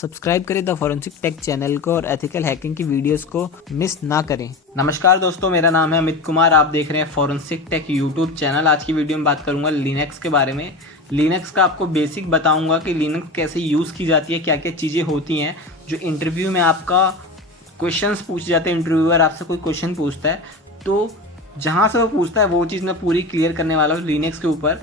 Subscribe करें the forensic take channel को और एथिकल हैकिंग की वीडियोस को मिस ना करें। नमस्कार दोस्तों, मेरा नाम है अमित कुमार। आप देख रहे हैं फॉरेंसिक टेक यूट्यूब चैनल। आज की वीडियो में बात करूंगा लिनक्स के बारे में। लिनक्स का आपको बेसिक बताऊंगा कि लिनक्स कैसे यूज़ की जाती है, क्या क्या चीज़ें होती हैं। जो इंटरव्यू में आपका क्वेश्चंस पूछे जाते हैं, इंटरव्यूअर आपसे कोई क्वेश्चन पूछता है तो जहाँ से वो पूछता है वो चीज़ मैं पूरी क्लियर करने वाला हूँ लिनक्स के ऊपर।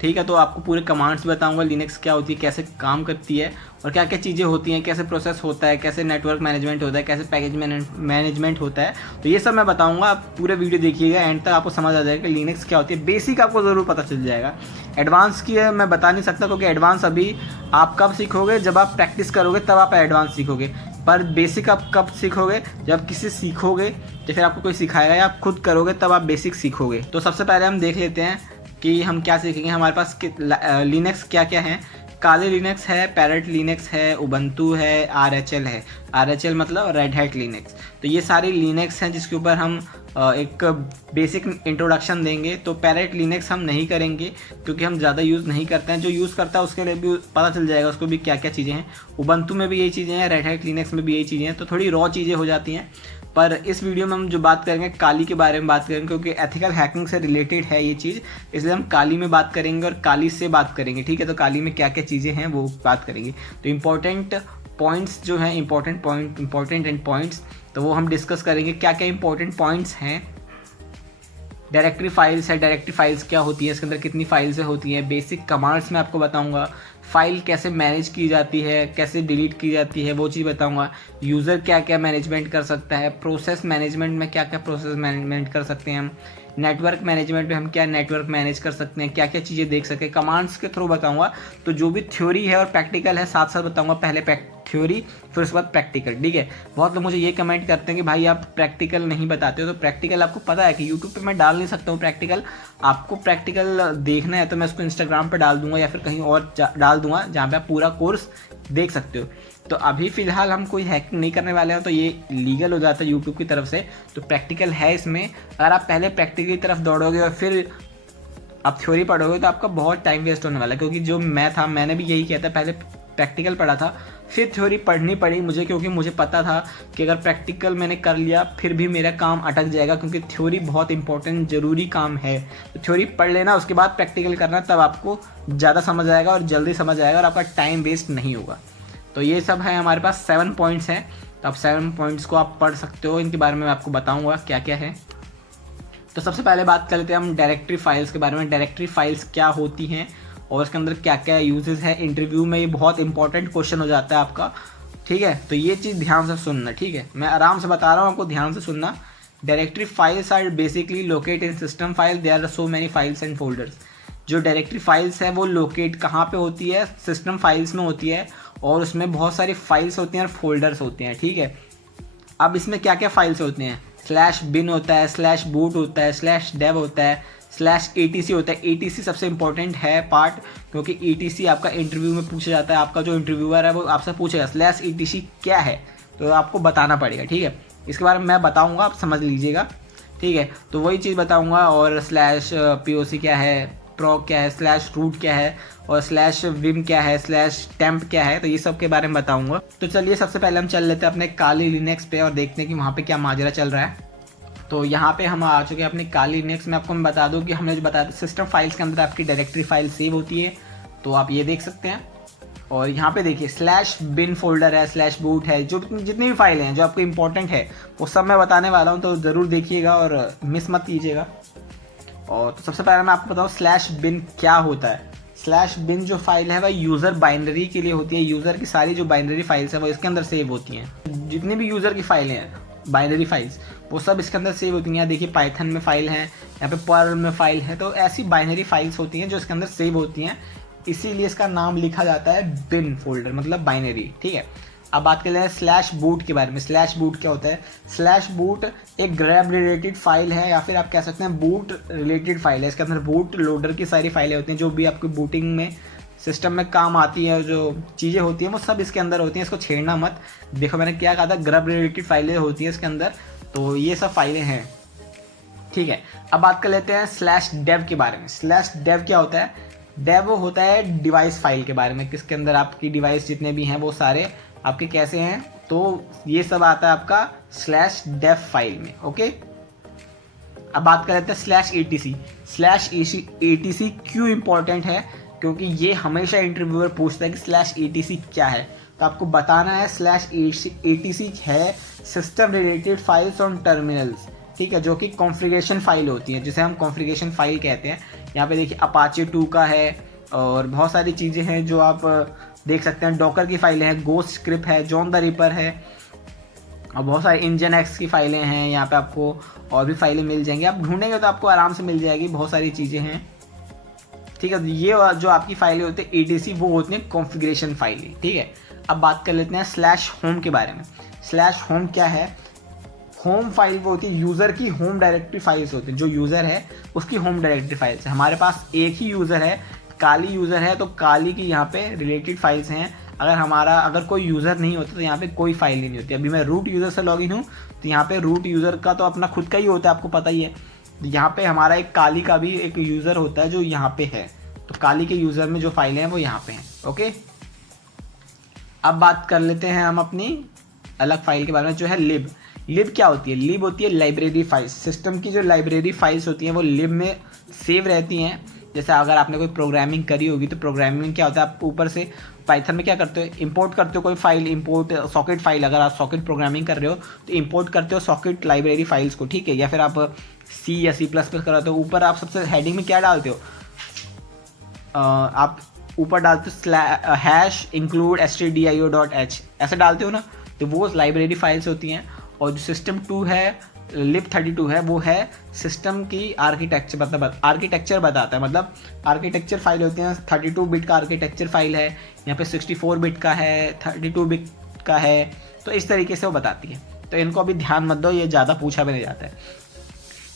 ठीक है, तो आपको पूरे कमांड्स बताऊंगा लिनक्स क्या होती है, कैसे काम करती है और क्या क्या चीज़ें होती हैं, कैसे प्रोसेस होता है, कैसे नेटवर्क मैनेजमेंट होता है, कैसे पैकेज मैनेजमेंट होता है। तो ये सब मैं बताऊंगा। आप पूरे वीडियो देखिएगा, एंड तक आपको समझ आ जाएगा कि लिनक्स क्या होती है। बेसिक आपको ज़रूर पता चल जाएगा। एडवांस की है मैं बता नहीं सकता, क्योंकि एडवांस अभी आप कब सीखोगे, जब आप प्रैक्टिस करोगे तब आप एडवांस सीखोगे। पर बेसिक आप कब सीखोगे, जब किसी सीखोगे या फिर आपको कोई सिखाएगा या आप खुद करोगे तब आप बेसिक सीखोगे। तो सबसे पहले हम देख लेते हैं कि हम क्या सीखेंगे। हमारे पास लिनक्स क्या क्या है। काली लिनक्स है, पैरेट लिनक्स है, उबंटू है, आरएचएल है। आरएचएल मतलब रेड हैट लिनक्स। तो ये सारी लिनक्स हैं जिसके ऊपर हम एक बेसिक इंट्रोडक्शन देंगे। तो पैरेट लिनक्स हम नहीं करेंगे क्योंकि हम ज़्यादा यूज़ नहीं करते हैं। जो यूज़ करता है उसके लिए भी पता चल जाएगा उसको भी क्या क्या चीज़ें हैं। उबंटू में भी यही चीज़ें हैं, रेड हैट लिनक्स में भी यही चीज़ें हैं। तो थोड़ी रॉ चीज़ें हो जाती हैं। पर इस वीडियो में हम जो बात करेंगे काली के बारे में बात करेंगे, क्योंकि एथिकल हैकिंग से रिलेटेड है ये चीज़, इसलिए हम काली में बात करेंगे और काली से बात करेंगे। ठीक है, तो काली में क्या क्या चीज़ें हैं वो बात करेंगे। तो इम्पोर्टेंट पॉइंट्स जो हैं, इंपॉर्टेंट एंड पॉइंट्स, तो वो हम डिस्कस करेंगे। क्या क्या इंपॉर्टेंट पॉइंट्स हैं। डायरेक्टरी फाइल्स है, डायरेक्टरी फाइल्स क्या होती है, इसके अंदर कितनी फाइल्स होती हैं। बेसिक कमांड्स मैं आपको बताऊंगा। फाइल कैसे मैनेज की जाती है, कैसे डिलीट की जाती है, वो चीज़ बताऊंगा। यूज़र क्या क्या मैनेजमेंट कर सकता है। प्रोसेस मैनेजमेंट में क्या क्या प्रोसेस मैनेजमेंट कर सकते हैं हम। नेटवर्क मैनेजमेंट में हम क्या नेटवर्क मैनेज कर सकते हैं, क्या क्या चीज़ें देख सके, कमांड्स के थ्रू बताऊंगा। तो जो भी थ्योरी है और प्रैक्टिकल है साथ साथ बताऊंगा। पहले थ्योरी फिर उसके बाद प्रैक्टिकल। ठीक है, बहुत लोग मुझे ये कमेंट करते हैं कि भाई आप प्रैक्टिकल नहीं बताते हो। तो प्रैक्टिकल आपको पता है कि यूट्यूब पे मैं डाल नहीं सकता हूँ प्रैक्टिकल। आपको प्रैक्टिकल देखना है तो मैं उसको इंस्टाग्राम पे डाल दूंगा या फिर कहीं और डाल दूंगा जहाँ पे आप पूरा कोर्स देख सकते हो। तो अभी फ़िलहाल हम कोई हैकिंग नहीं करने वाले हैं, तो ये लीगल हो जाता है यूट्यूब की तरफ से। तो प्रैक्टिकल है इसमें। अगर आप पहले प्रैक्टिकल की तरफ दौड़ोगे और फिर आप थ्योरी पढ़ोगे तो आपका बहुत टाइम वेस्ट होने वाला है। क्योंकि जो मैं था, मैंने भी यही किया था, पहले प्रैक्टिकल पढ़ा था फिर थ्योरी पढ़नी पड़ी मुझे, क्योंकि मुझे पता था कि अगर प्रैक्टिकल मैंने कर लिया फिर भी मेरा काम अटक जाएगा, क्योंकि थ्योरी बहुत इंपॉर्टेंट ज़रूरी काम है। तो थ्योरी पढ़ लेना, उसके बाद प्रैक्टिकल करना, तब आपको ज़्यादा समझ आएगा और जल्दी समझ आएगा और आपका टाइम वेस्ट नहीं होगा। तो ये सब है हमारे पास 7 पॉइंट्स हैं। तो आप 7 पॉइंट्स को आप पढ़ सकते हो। इनके बारे में मैं आपको बताऊँगा क्या क्या है। तो सबसे पहले बात कर लेते हैं हम डायरेक्टरी फाइल्स के बारे में। डायरेक्टरी फाइल्स क्या होती हैं और इसके अंदर क्या क्या यूजेस है। इंटरव्यू में ये बहुत इंपॉर्टेंट क्वेश्चन हो जाता है आपका। ठीक है, तो ये चीज़ ध्यान से सुनना। ठीक है, मैं आराम से बता रहा हूँ, आपको ध्यान से सुनना। Directory files are basically locate in system file. There are so many files and folders. जो डायरेक्टरी फाइल्स है वो लोकेट कहाँ पे होती है, सिस्टम फाइल्स में होती है, और उसमें बहुत सारी फाइल्स होती हैं और फोल्डर्स होते हैं। ठीक है, अब इसमें क्या क्या फाइल्स होते हैं। /bin होता है, /boot होता है, /dev होता है, /etc होता है। etc सबसे इंपॉर्टेंट है पार्ट, क्योंकि etc आपका इंटरव्यू में पूछा जाता है। आपका जो इंटरव्यूअर है वो आपसे पूछेगा /etc क्या है, तो आपको बताना पड़ेगा। ठीक है, इसके बारे में मैं बताऊंगा, आप समझ लीजिएगा। ठीक है, तो वही चीज़ बताऊंगा। और /poc क्या है, proc क्या है, /root क्या है, और /vim क्या है, /temp क्या है, तो ये सब के बारे में बताऊंगा। तो चलिए सबसे पहले हम चल लेते हैं अपने काली लिनक्स पे और देखते हैं कि वहाँ पे क्या माजरा चल रहा है। तो यहाँ पे हम आ चुके हैं अपने काली लिनक्स में। आपको मैं बता दूँ कि हमने जो बताया था सिस्टम फाइल्स के अंदर आपकी डायरेक्टरी फाइल सेव होती है, तो आप ये देख सकते हैं। और यहाँ पे देखिए /bin फोल्डर है, /boot है, जो जितनी भी फाइलें हैं जो आपको इंपॉर्टेंट है वो सब मैं बताने वाला हूँ, तो ज़रूर देखिएगा और मिस मत कीजिएगा। और तो सबसे पहले मैं आपको बताऊँ /bin क्या होता है। /bin जो फाइल है वह यूज़र बाइनरी के लिए होती है। यूज़र की सारी जो बाइनरी फाइल्स है वो इसके अंदर सेव होती हैं। जितनी भी यूज़र की फाइलें हैं, बाइनरी फाइल्स, वो सब इसके अंदर सेव होती हैं। देखिए पाइथन में फाइल है, यहाँ पे पर्ल में फाइल है, तो ऐसी बाइनरी फाइल्स होती हैं जो इसके अंदर सेव होती हैं। इसीलिए इसका नाम लिखा जाता है बिन फोल्डर, मतलब बाइनरी। ठीक है, अब बात कर लें /boot के बारे में। /boot क्या होता है। /boot एक ग्रैब रिलेटेड फाइल है, या फिर आप कह सकते हैं बूट रिलेटेड फाइल है। इसके अंदर बूट लोडर की सारी फाइलें होती हैं, जो भी आपकी बूटिंग में सिस्टम में काम आती है, जो चीज़ें होती हैं वो सब इसके अंदर होती हैं। इसको छेड़ना मत। देखो मैंने क्या कहा था, ग्रैब रिलेटेड फाइलें होती हैं इसके अंदर, तो ये सब फाइलें हैं। ठीक है, अब बात कर लेते हैं /dev के बारे में। /dev क्या होता है। डेव होता है डिवाइस फाइल के बारे में, किसके अंदर आपकी डिवाइस जितने भी हैं वो सारे आपके कैसे हैं, तो ये सब आता है आपका /dev फाइल में। ओके, अब बात कर लेते हैं /etc। /etc क्यों इंपॉर्टेंट है, क्योंकि ये हमेशा इंटरव्यूअर पूछता है कि /etc क्या है। तो आपको बताना है /etc है system related files on terminals, ठीक है, जो कि कॉन्फ़िगरेशन फाइल होती हैं, जिसे हम कॉन्फ़िगरेशन फाइल कहते हैं। यहाँ पे देखिए अपाचे 2 का है और बहुत सारी चीज़ें हैं जो आप देख सकते हैं। डॉकर की फाइलें हैं, गोस्ट स्क्रिप्ट है, जॉन द रिपर है और बहुत सारी इंजन एक्स की फाइलें हैं। यहाँ पे आपको और भी फाइलें मिल जाएंगी, आप ढूंढेंगे तो आपको आराम से मिल जाएगी, बहुत सारी चीज़ें हैं, ठीक है। ये जो आपकी फाइलें होती है etc, वो होती हैं कॉन्फ़िगरेशन फाइलें, ठीक है। अब बात कर लेते हैं /home के बारे में। /home क्या है? होम फाइल वो होती है यूज़र की होम डायरेक्टरी फाइल्स होती हैं, जो यूज़र है उसकी होम डायरेक्टरी फाइल्स है। हमारे पास एक ही यूज़र है, काली यूज़र है, तो काली की यहाँ पे रिलेटेड फाइल्स हैं। अगर कोई यूज़र नहीं होता तो यहाँ पे कोई फाइल ही नहीं होती। अभी मैं रूट यूज़र से लॉगिन हूँ तो यहाँ पे रूट यूज़र का तो अपना खुद का ही होता है, आपको पता ही है। तो यहाँ पे हमारा एक काली का भी एक यूज़र होता है जो यहाँ पे है, तो काली के यूज़र में जो फाइलें हैं वो यहाँ पे हैं। ओके, अब बात कर लेते हैं हम अपनी अलग फाइल के बारे में, जो है लिब। लिब क्या होती है? लिब होती है लाइब्रेरी फाइल्स। सिस्टम की जो लाइब्रेरी फाइल्स होती हैं वो लिब में सेव रहती हैं। जैसे अगर आपने कोई प्रोग्रामिंग करी होगी तो प्रोग्रामिंग क्या होता है, आप ऊपर से पाइथन में क्या करते हो, इंपोर्ट करते हो कोई फाइल, इंपोर्ट सॉकेट फाइल। अगर आप सॉकेट प्रोग्रामिंग कर रहे हो तो इंपोर्ट करते हो सॉकेट लाइब्रेरी फाइल्स को, ठीक है। या फिर आप C या C++ कर रहे हो, ऊपर आप सबसे हेडिंग में क्या डालते हो, आप ऊपर डालते हो /include stdio.h, ऐसा डालते हो ना, तो वो लाइब्रेरी फाइल्स होती हैं। और जो सिस्टम 2 है, lib32 है, वो है सिस्टम की आर्किटेक्चर बताता है। मतलब आर्किटेक्चर फाइल होती हैं, 32 बिट का आर्किटेक्चर फाइल है, यहाँ पे 64 बिट का है, 32 बिट का है, तो इस तरीके से वो बताती है। तो इनको अभी ध्यान मत दो, ये ज़्यादा पूछा भी नहीं जाता है।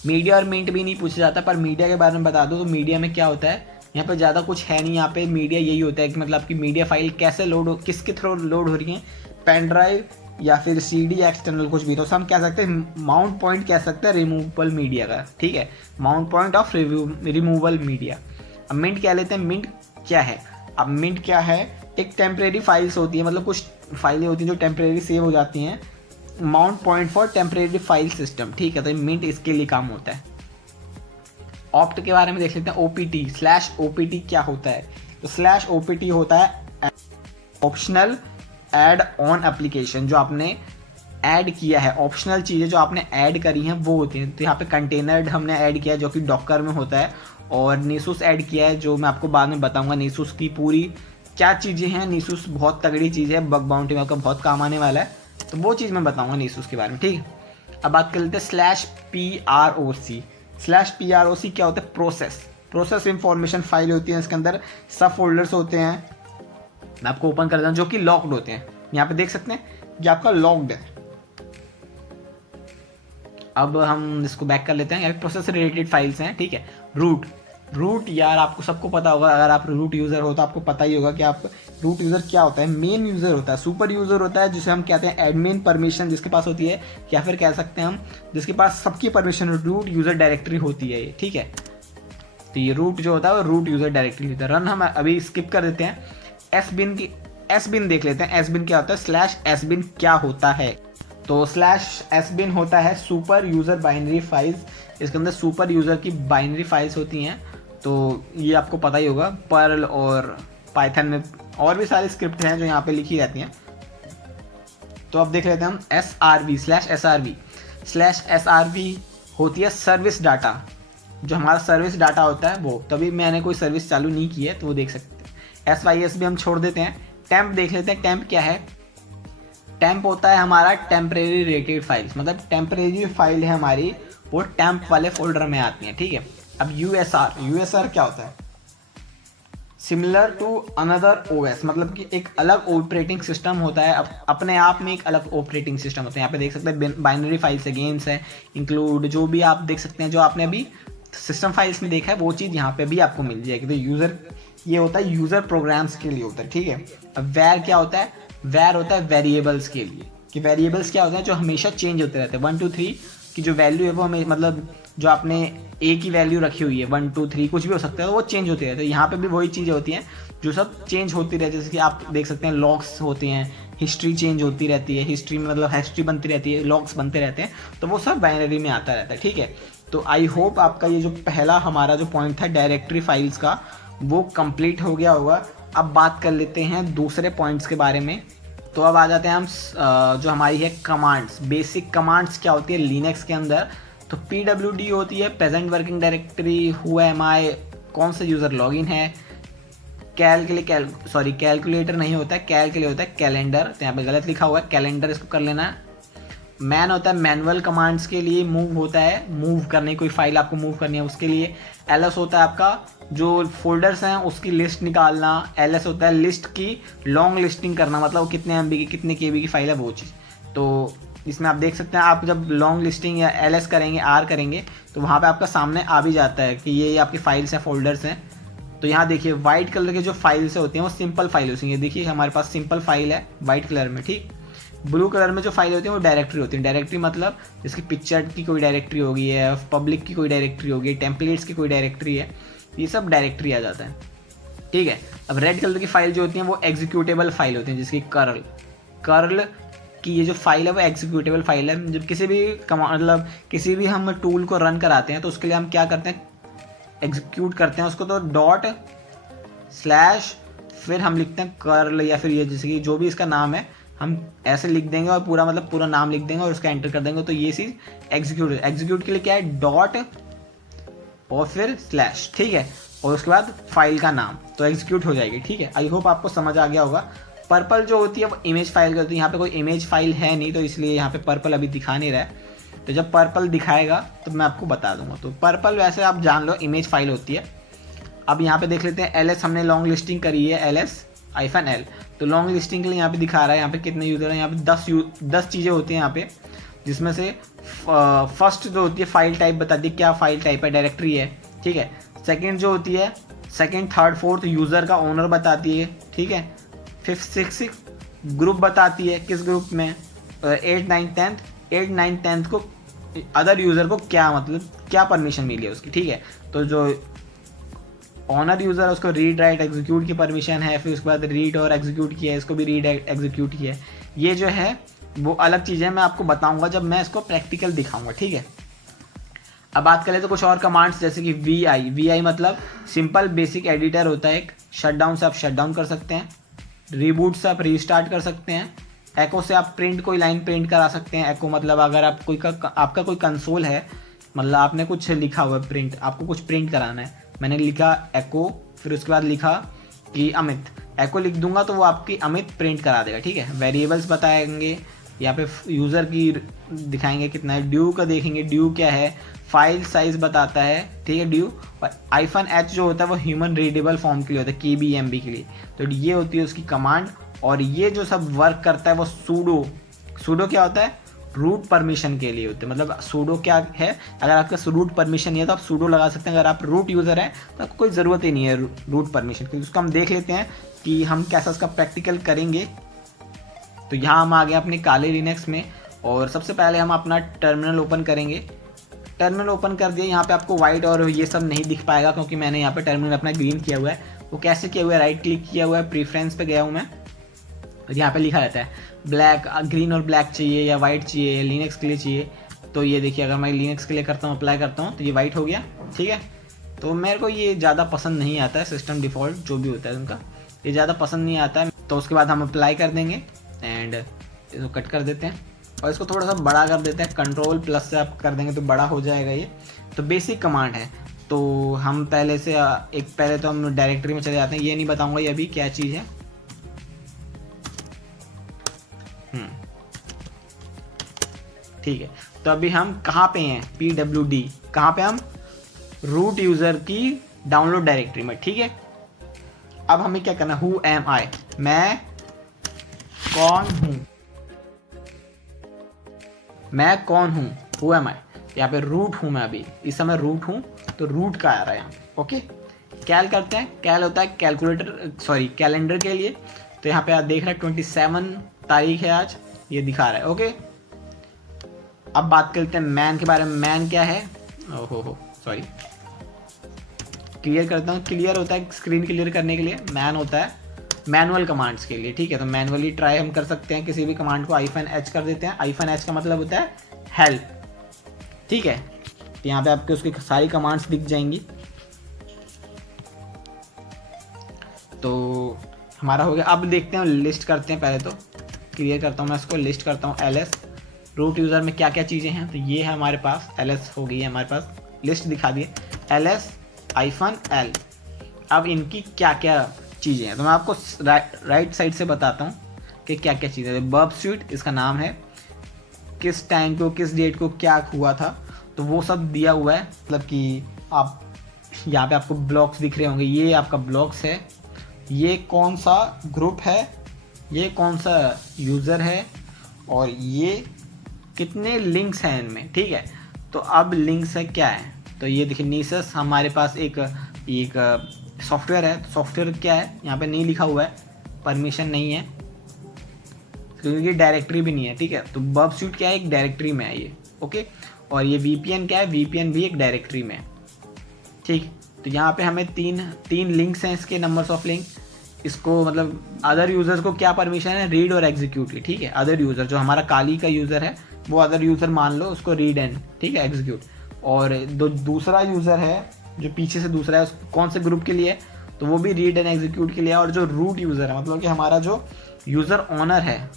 मीडिया और मिंट भी नहीं पूछा जाता, पर मीडिया के बारे में बता दो। तो मीडिया में क्या होता है, यहाँ पे ज़्यादा कुछ है नहीं। यहाँ पे मीडिया यही होता है कि मतलब आपकी मीडिया फाइल कैसे किसके थ्रू लोड हो रही है, पेन ड्राइव या फिर CD एक्सटर्नल कुछ भी। तो हम कह सकते हैं माउंट पॉइंट कह सकते हैं रिमूवेबल मीडिया का, ठीक है, mount point of removable media. अब मिंट कह लेते हैं। मिंट क्या है? अब मिंट क्या है, एक टेम्परेरी फाइल्स होती है, मतलब कुछ फाइलें होती हैं जो टेम्परेरी सेव हो जाती हैं। Mount point for temporary file system, ठीक है। तो मिंट इसके लिए काम होता है। ऑप्ट के बारे में देख लेते हैं। OPT /OPT क्या होता है? तो /OPT होता है ऑप्शनल ऐड ऑन एप्लीकेशन। जो आपने ऐड किया है, ऑप्शनल चीज़ें जो आपने ऐड करी हैं वो होती हैं। तो यहाँ पे कंटेनर हमने ऐड किया है जो कि डॉकर में होता है, और नीसूस ऐड किया है, जो मैं आपको बाद में बताऊंगा नीसूस की पूरी क्या चीज़ें हैं। नीसूस बहुत तगड़ी चीज़ है, बग बाउंटी में आपका बहुत काम आने वाला है, तो वो चीज़ मैं बताऊँगा नीसूस के बारे में, ठीक है। अब बात कर लेते हैं /PROC। /PROC क्या होता है? प्रोसेस इंफॉर्मेशन फाइल होती है, इसके अंदर सब फोल्डर्स होते हैं। मैं आपको ओपन कर देता हूँ, जो कि लॉक्ड होते हैं। यहाँ पे देख सकते हैं कि आपका लॉक्ड है। अब हम इसको बैक कर लेते हैं। यहाँ पे प्रोसेस रिलेटेड फाइल्स हैं, ठीक है। रूट यार आपको सबको पता होगा, अगर आप रूट यूज़र हो तो आपको पता ही होगा कि आप रूट यूज़र क्या होता है। मेन यूज़र होता है, सुपर यूज़र होता है, जिसे हम कहते हैं एडमिन परमिशन जिसके पास होती है, या फिर कह सकते हैं हम जिसके पास सबकी परमिशन रूट यूज़र डायरेक्टरी होती है ये, ठीक है। तो ये रूट जो होता है वो रूट यूज़र डायरेक्टरी होता है। रन हम अभी स्किप कर देते हैं। sbin देख लेते हैं। sbin क्या होता है? /sbin क्या होता है? तो /sbin होता है सुपर यूज़र बाइनरी फाइल्स। इसके अंदर सुपर यूज़र की बाइनरी फाइल्स होती हैं, तो ये आपको पता ही होगा। पर्ल और पाइथन में और भी सारी स्क्रिप्ट हैं जो यहाँ पे लिखी रहती हैं। तो अब देख लेते हैं हम /SRV होती है सर्विस डाटा। जो हमारा सर्विस डाटा होता है वो, तभी मैंने कोई सर्विस चालू नहीं की है तो वो देख सकते हैं। SYS भी हम छोड़ देते हैं। टेम्प देख लेते हैं। टेम्प क्या है? टेम्प होता है हमारा टेम्परेरी रिलेटेड फाइल्स, मतलब टेम्परेरी फाइल है हमारी, वो टेम्प वाले फोल्डर में आती हैं, ठीक है। अब USR क्या होता है? सिमिलर टू अनदर OS, मतलब कि एक अलग ऑपरेटिंग सिस्टम होता है, अपने आप में एक अलग ऑपरेटिंग सिस्टम होता है। यहाँ पे देख सकते हैं बाइनरी फाइल्स है, गेम्स है, इंक्लूड जो भी आप देख सकते हैं, जो आपने अभी सिस्टम फाइल्स में देखा है वो चीज़ यहाँ पे भी आपको मिल जाएगी। तो ये होता है यूज़र प्रोग्राम्स के लिए होता है, ठीक है। अब वैर क्या होता है? वैर होता है वेरिएबल्स के लिए, कि वेरिएबल्स क्या होता है? जो हमेशा चेंज होते रहते हैं। 1 2 3 की जो वैल्यू है वो हमें, मतलब जो आपने A की वैल्यू रखी हुई है 1 2 3 कुछ भी हो सकता है, तो वो चेंज होती रहती है। यहाँ पे भी वही चीज़ें होती हैं जो सब चेंज होती रहती है, जैसे कि आप देख सकते हैं लॉग्स होते हैं, हिस्ट्री चेंज होती रहती है, हिस्ट्री में मतलब हिस्ट्री बनती रहती है, लॉग्स बनते रहते हैं, तो वो सब बाइनरी में आता रहता है, ठीक है। तो आई होप आपका ये जो पहला हमारा जो पॉइंट था डायरेक्टरी फाइल्स का वो कंप्लीट हो गया होगा। अब बात कर लेते हैं दूसरे पॉइंट्स के बारे में। तो अब आ जाते हैं हम जो हमारी है कमांड्स, बेसिक कमांड्स क्या होती है लिनक्स के अंदर। तो PWD होती है present working directory, who am I, कौन सा यूज़र लॉगिन है। कैल के लिए कैलकुलेटर नहीं होता है, कैल के लिए होता है कैलेंडर, तो यहाँ पे गलत लिखा हुआ है, कैलेंडर इसको कर लेना है। मैन होता है मैनुअल कमांड्स के लिए, मूव होता है मूव करने, कोई फाइल आपको मूव करनी है उसके लिए। एलएस होता है आपका जो फोल्डर्स हैं उसकी लिस्ट निकालना। एलएस होता है लिस्ट की लॉन्ग लिस्टिंग करना, मतलब वो कितने MB की कितने KB की फाइल है वो चीज़। तो इसमें आप देख सकते हैं, आप जब लॉन्ग लिस्टिंग या एलएस करेंगे, आर करेंगे, तो वहाँ पे आपका सामने आ भी जाता है कि ये आपकी फाइल्स हैं, फोल्डर्स हैं। तो यहाँ देखिए वाइट कलर के जो फाइल्स होती हैं वो सिंपल फाइल होती हैं। देखिए हमारे पास सिंपल फाइल है वाइट कलर में, ठीक। ब्लू कलर में जो फाइल होती है वो डायरेक्टरी होती है। डायरेक्टरी मतलब जिसकी पिक्चर की कोई डायरेक्टरी होगी है, पब्लिक की कोई डायरेक्टरी होगी, टेम्पलेट्स की कोई डायरेक्टरी है, ये सब डायरेक्टरी आ जाता है, ठीक है। अब रेड कलर की फाइल जो होती हैं वो एग्जीक्यूटेबल फाइल होती हैं, जिसकी कर्ल की ये जो फाइल है वो एग्जीक्यूटेबल फाइल है। जब किसी भी मतलब किसी भी हम टूल को रन कराते हैं तो उसके लिए हम क्या करते हैं, एग्जीक्यूट करते हैं उसको, तो डॉट स्लैश फिर हम लिखते हैं कर्ल, या फिर ये जैसे कि जो भी इसका नाम है हम ऐसे लिख देंगे और पूरा मतलब पूरा नाम लिख देंगे और उसका एंटर कर देंगे, तो ये चीज़ एग्जीक्यूट के लिए क्या है, डॉट और फिर स्लैश, ठीक है, और उसके बाद फाइल का नाम, तो एग्जीक्यूट हो जाएगी, ठीक है। आई होप आपको समझ आ गया होगा। पर्पल जो होती है वो इमेज फाइल की होती है, यहाँ पे कोई इमेज फाइल है नहीं तो इसलिए यहाँ पे पर्पल अभी दिखा नहीं रहा है, तो जब पर्पल दिखाएगा तो मैं आपको बता दूंगा। तो पर्पल वैसे आप जान लो इमेज फाइल होती है। अब यहाँ पे देख लेते हैं एलएस, हमने लॉन्ग लिस्टिंग करी है LS-L, तो लॉन्ग लिस्टिंग के लिए यहाँ पे दिखा रहा है यहाँ पे कितने यूज़र हैं, यहाँ पे 10 चीज़ें होती हैं यहाँ पे, जिसमें से फर्स्ट जो होती है फाइल टाइप बता दी, क्या फाइल टाइप है, डायरेक्टरी है, ठीक है। सेकंड जो होती है सेकंड थर्ड फोर्थ यूज़र का ओनर बताती है, ठीक है। फिफ्थ सिक्स ग्रुप बताती है, किस ग्रुप में, 8 9 10 को अदर यूज़र को क्या मतलब क्या परमिशन मिली है उसकी, ठीक है। तो जो ऑनर यूज़र है उसको रीड राइट एग्जीक्यूट की परमिशन है, फिर उसके बाद रीड और एग्जीक्यूट किया है, इसको भी रीड एग्जीक्यूट किया है। ये जो है वो अलग चीज़ें मैं आपको बताऊंगा जब मैं इसको प्रैक्टिकल दिखाऊंगा, ठीक है। अब बात करें तो कुछ और कमांड्स, जैसे कि VI मतलब सिंपल बेसिक एडिटर होता है एक। शटडाउन से आप शटडाउन कर सकते हैं, रीबूट से आप रीस्टार्ट कर सकते हैं, एको से आप प्रिंट कोई लाइन प्रिंट करा सकते हैं। एको मतलब अगर आप आपका कोई कंसोल है, मतलब आपने कुछ लिखा हुआ है प्रिंट, आपको कुछ प्रिंट कराना है, मैंने लिखा एको, फिर उसके बाद लिखा कि अमित, एको लिख दूंगा तो वो आपकी अमित प्रिंट करा देगा, ठीक है। वेरिएबल्स बताएंगे, यहाँ पे यूज़र की दिखाएंगे कितना है, ड्यू का देखेंगे, ड्यू क्या है, फाइल साइज बताता है, ठीक है ड्यू। और -H जो होता है वो ह्यूमन रीडेबल फॉर्म के लिए होता है, KB MB के लिए, तो ये होती है उसकी कमांड। और ये जो सब वर्क करता है वो सूडो क्या होता है, रूट परमिशन के लिए होते हैं। मतलब सूडो क्या है, अगर आपका रूट परमिशन नहीं है तो आप सूडो लगा सकते हैं। अगर आप रूट यूज़र हैं तो आपको कोई ज़रूरत ही नहीं है रूट परमिशन की। उसको हम देख लेते हैं कि हम कैसा उसका प्रैक्टिकल करेंगे। तो यहाँ हम आ गए अपने काले लिनक्स में, और सबसे पहले हम अपना टर्मिनल ओपन करेंगे। टर्मिनल ओपन कर दिया, यहाँ पे आपको वाइट और ये सब नहीं दिख पाएगा क्योंकि मैंने यहाँ पे टर्मिनल अपना ग्रीन किया हुआ है। वो कैसे किया हुआ है, राइट क्लिक किया हुआ है, प्रीफ्रेंस पे गया हूँ मैं, और यहाँ पे लिखा रहता है ब्लैक, ग्रीन और ब्लैक चाहिए या वाइट चाहिए, लिनक्स के लिए चाहिए। तो ये देखिए अगर मैं लिनक्स के लिए करता हूँ, अप्लाई करता हूँ, तो ये वाइट हो गया, ठीक है। तो मेरे को ये ज़्यादा पसंद नहीं आता है, सिस्टम डिफ़ॉल्ट जो भी होता है उनका ये ज़्यादा पसंद नहीं आता है। तो उसके बाद हम अप्लाई कर देंगे एंड इसको कट कर देते हैं और इसको थोड़ा सा बड़ा कर देते हैं, कंट्रोल+ से आप कर देंगे तो बड़ा हो जाएगा ये। तो बेसिक कमांड है। तो हम पहले से पहले तो हम डायरेक्टरी में चले जाते हैं, ये नहीं बताऊँगा ये अभी क्या चीज़ है। ठीक है, तो अभी हम कहाँ पे हैं, PWD कहाँ पे, हम रूट यूज़र की डाउनलोड डायरेक्टरी में, ठीक है। अब हमें क्या करना है, हु एम आई, मैं कौन हूँ, मैं कौन हूँ, हु एम आई, यहाँ पे रूट हूँ मैं, अभी इस समय रूट हूँ, तो रूट का आ रहा है यहाँ पे, ओके। कैल करते हैं, कैल होता है कैलेंडर के लिए। तो यहाँ पे आप देख रहे हैं 27 तारीख है आज, ये दिखा रहा है, ओके। अब बात करते हैं मैन के बारे में। मैन क्या है, ओहो सॉरी, क्लियर करता हूँ। क्लियर होता है स्क्रीन क्लियर करने के लिए, मैन होता है मैनुअल कमांड्स के लिए, ठीक है। तो मैनुअली ट्राई हम कर सकते हैं, किसी भी कमांड को -h कर देते हैं। -h का मतलब होता है हेल्प, ठीक है। तो यहाँ पे आपके उसकी सारी कमांड्स दिख जाएंगी। तो हमारा हो गया। अब देखते हैं, लिस्ट करते हैं। पहले तो क्लियर करता हूँ मैं इसको, लिस्ट करता हूँ ls रूट यूज़र में क्या क्या चीज़ें हैं। तो ये है हमारे पास ls हो गई है हमारे पास, लिस्ट दिखा दिए ls-l। अब इनकी क्या क्या चीज़ें हैं तो मैं आपको राइट साइड से बताता हूँ कि क्या क्या चीज़ें हैं। बर्ब स्वीट इसका नाम है, किस टाइम को किस डेट को क्या हुआ था तो वो सब दिया हुआ है। मतलब कि आप यहाँ पे आपको ब्लॉक्स दिख रहे होंगे, ये आपका ब्लॉक्स है, ये कौन सा ग्रुप है, ये कौन सा यूज़र है, और ये कितने लिंक्स हैं इनमें, ठीक है। तो अब लिंक्स है क्या है, तो ये देखिए नीसस हमारे पास एक सॉफ्टवेयर है। सॉफ्टवेयर क्या है यहाँ पे नहीं लिखा हुआ है, परमिशन नहीं है क्योंकि डायरेक्टरी भी नहीं है, ठीक है। तो बर्ब स्वीट क्या है, एक डायरेक्टरी में है ये, ओके। और ये VPN क्या है, VPN भी एक डायरेक्टरी में है, ठीक। तो यहाँ पे हमें तीन लिंक्स हैं इसके, नंबर्स ऑफ लिंक। इसको मतलब अदर यूज़र्स को क्या परमिशन है, रीड और एग्जीक्यूट की, ठीक है। अदर यूज़र जो हमारा काली का यूज़र है वो अदर यूज़र मान लो, उसको रीड एंड, ठीक है, एग्जीक्यूट। और दूसरा यूज़र है जो पीछे से दूसरा है, उसको कौन से ग्रुप के लिए, तो वो भी रीड एंड एग्जीक्यूट के लिए। और जो रूट यूज़र है मतलब कि हमारा जो यूज़र ऑनर है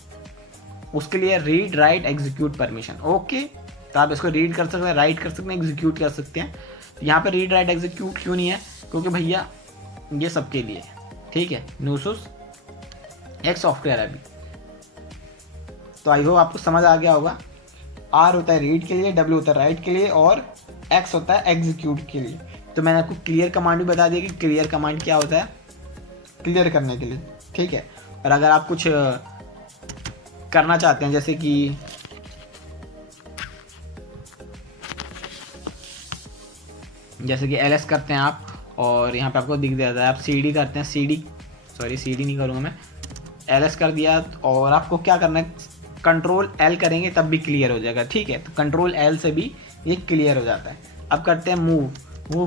उसके लिए read write execute permission, okay. तो आप इसको रीड कर सकते हैं, राइट कर सकते हैं, एग्जीक्यूट कर सकते हैं। तो यहाँ पे रीड राइट एग्जीक्यूट क्यों नहीं है, क्योंकि भैया ये सबके लिए, ठीक है। न्यूसुस एक सॉफ्टवेयर है अभी। तो आई होप आपको समझ आ गया होगा। R होता है रीड के लिए, W होता है राइट के लिए, और X होता है एग्जीक्यूट के लिए। तो मैंने आपको क्लियर कमांड भी बता दिया कि क्लियर कमांड क्या होता है, क्लियर करने के लिए, ठीक है। और अगर आप कुछ करना चाहते हैं जैसे कि ls करते हैं आप, और यहाँ पे आपको दिख जाता है, आप cd करते हैं, cd नहीं करूँगा मैं, ls कर दिया। और आपको क्या करना है, कंट्रोल L करेंगे तब भी क्लियर हो जाएगा, ठीक है। तो कंट्रोल L से भी ये क्लियर हो जाता है। अब करते हैं मूव,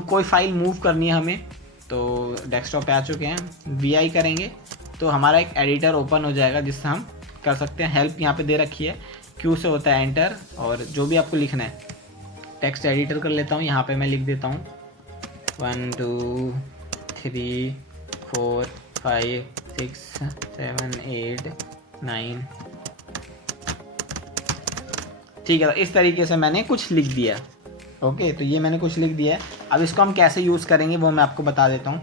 कोई फाइल मूव करनी है हमें, तो डेस्कटॉप पे आ चुके हैं, vi करेंगे तो हमारा एक एडिटर ओपन हो जाएगा जिससे हम कर सकते हैं। हेल्प यहाँ पे दे रखी है, Q से होता है एंटर, और जो भी आपको लिखना है टेक्स्ट एडिटर कर लेता हूँ। यहाँ पे मैं लिख देता हूँ 1 2 3 4 5 6 7 8 9, ठीक है। तो इस तरीके से मैंने कुछ लिख दिया, ओके। तो ये मैंने कुछ लिख दिया है। अब इसको हम कैसे यूज़ करेंगे वो मैं आपको बता देता हूँ।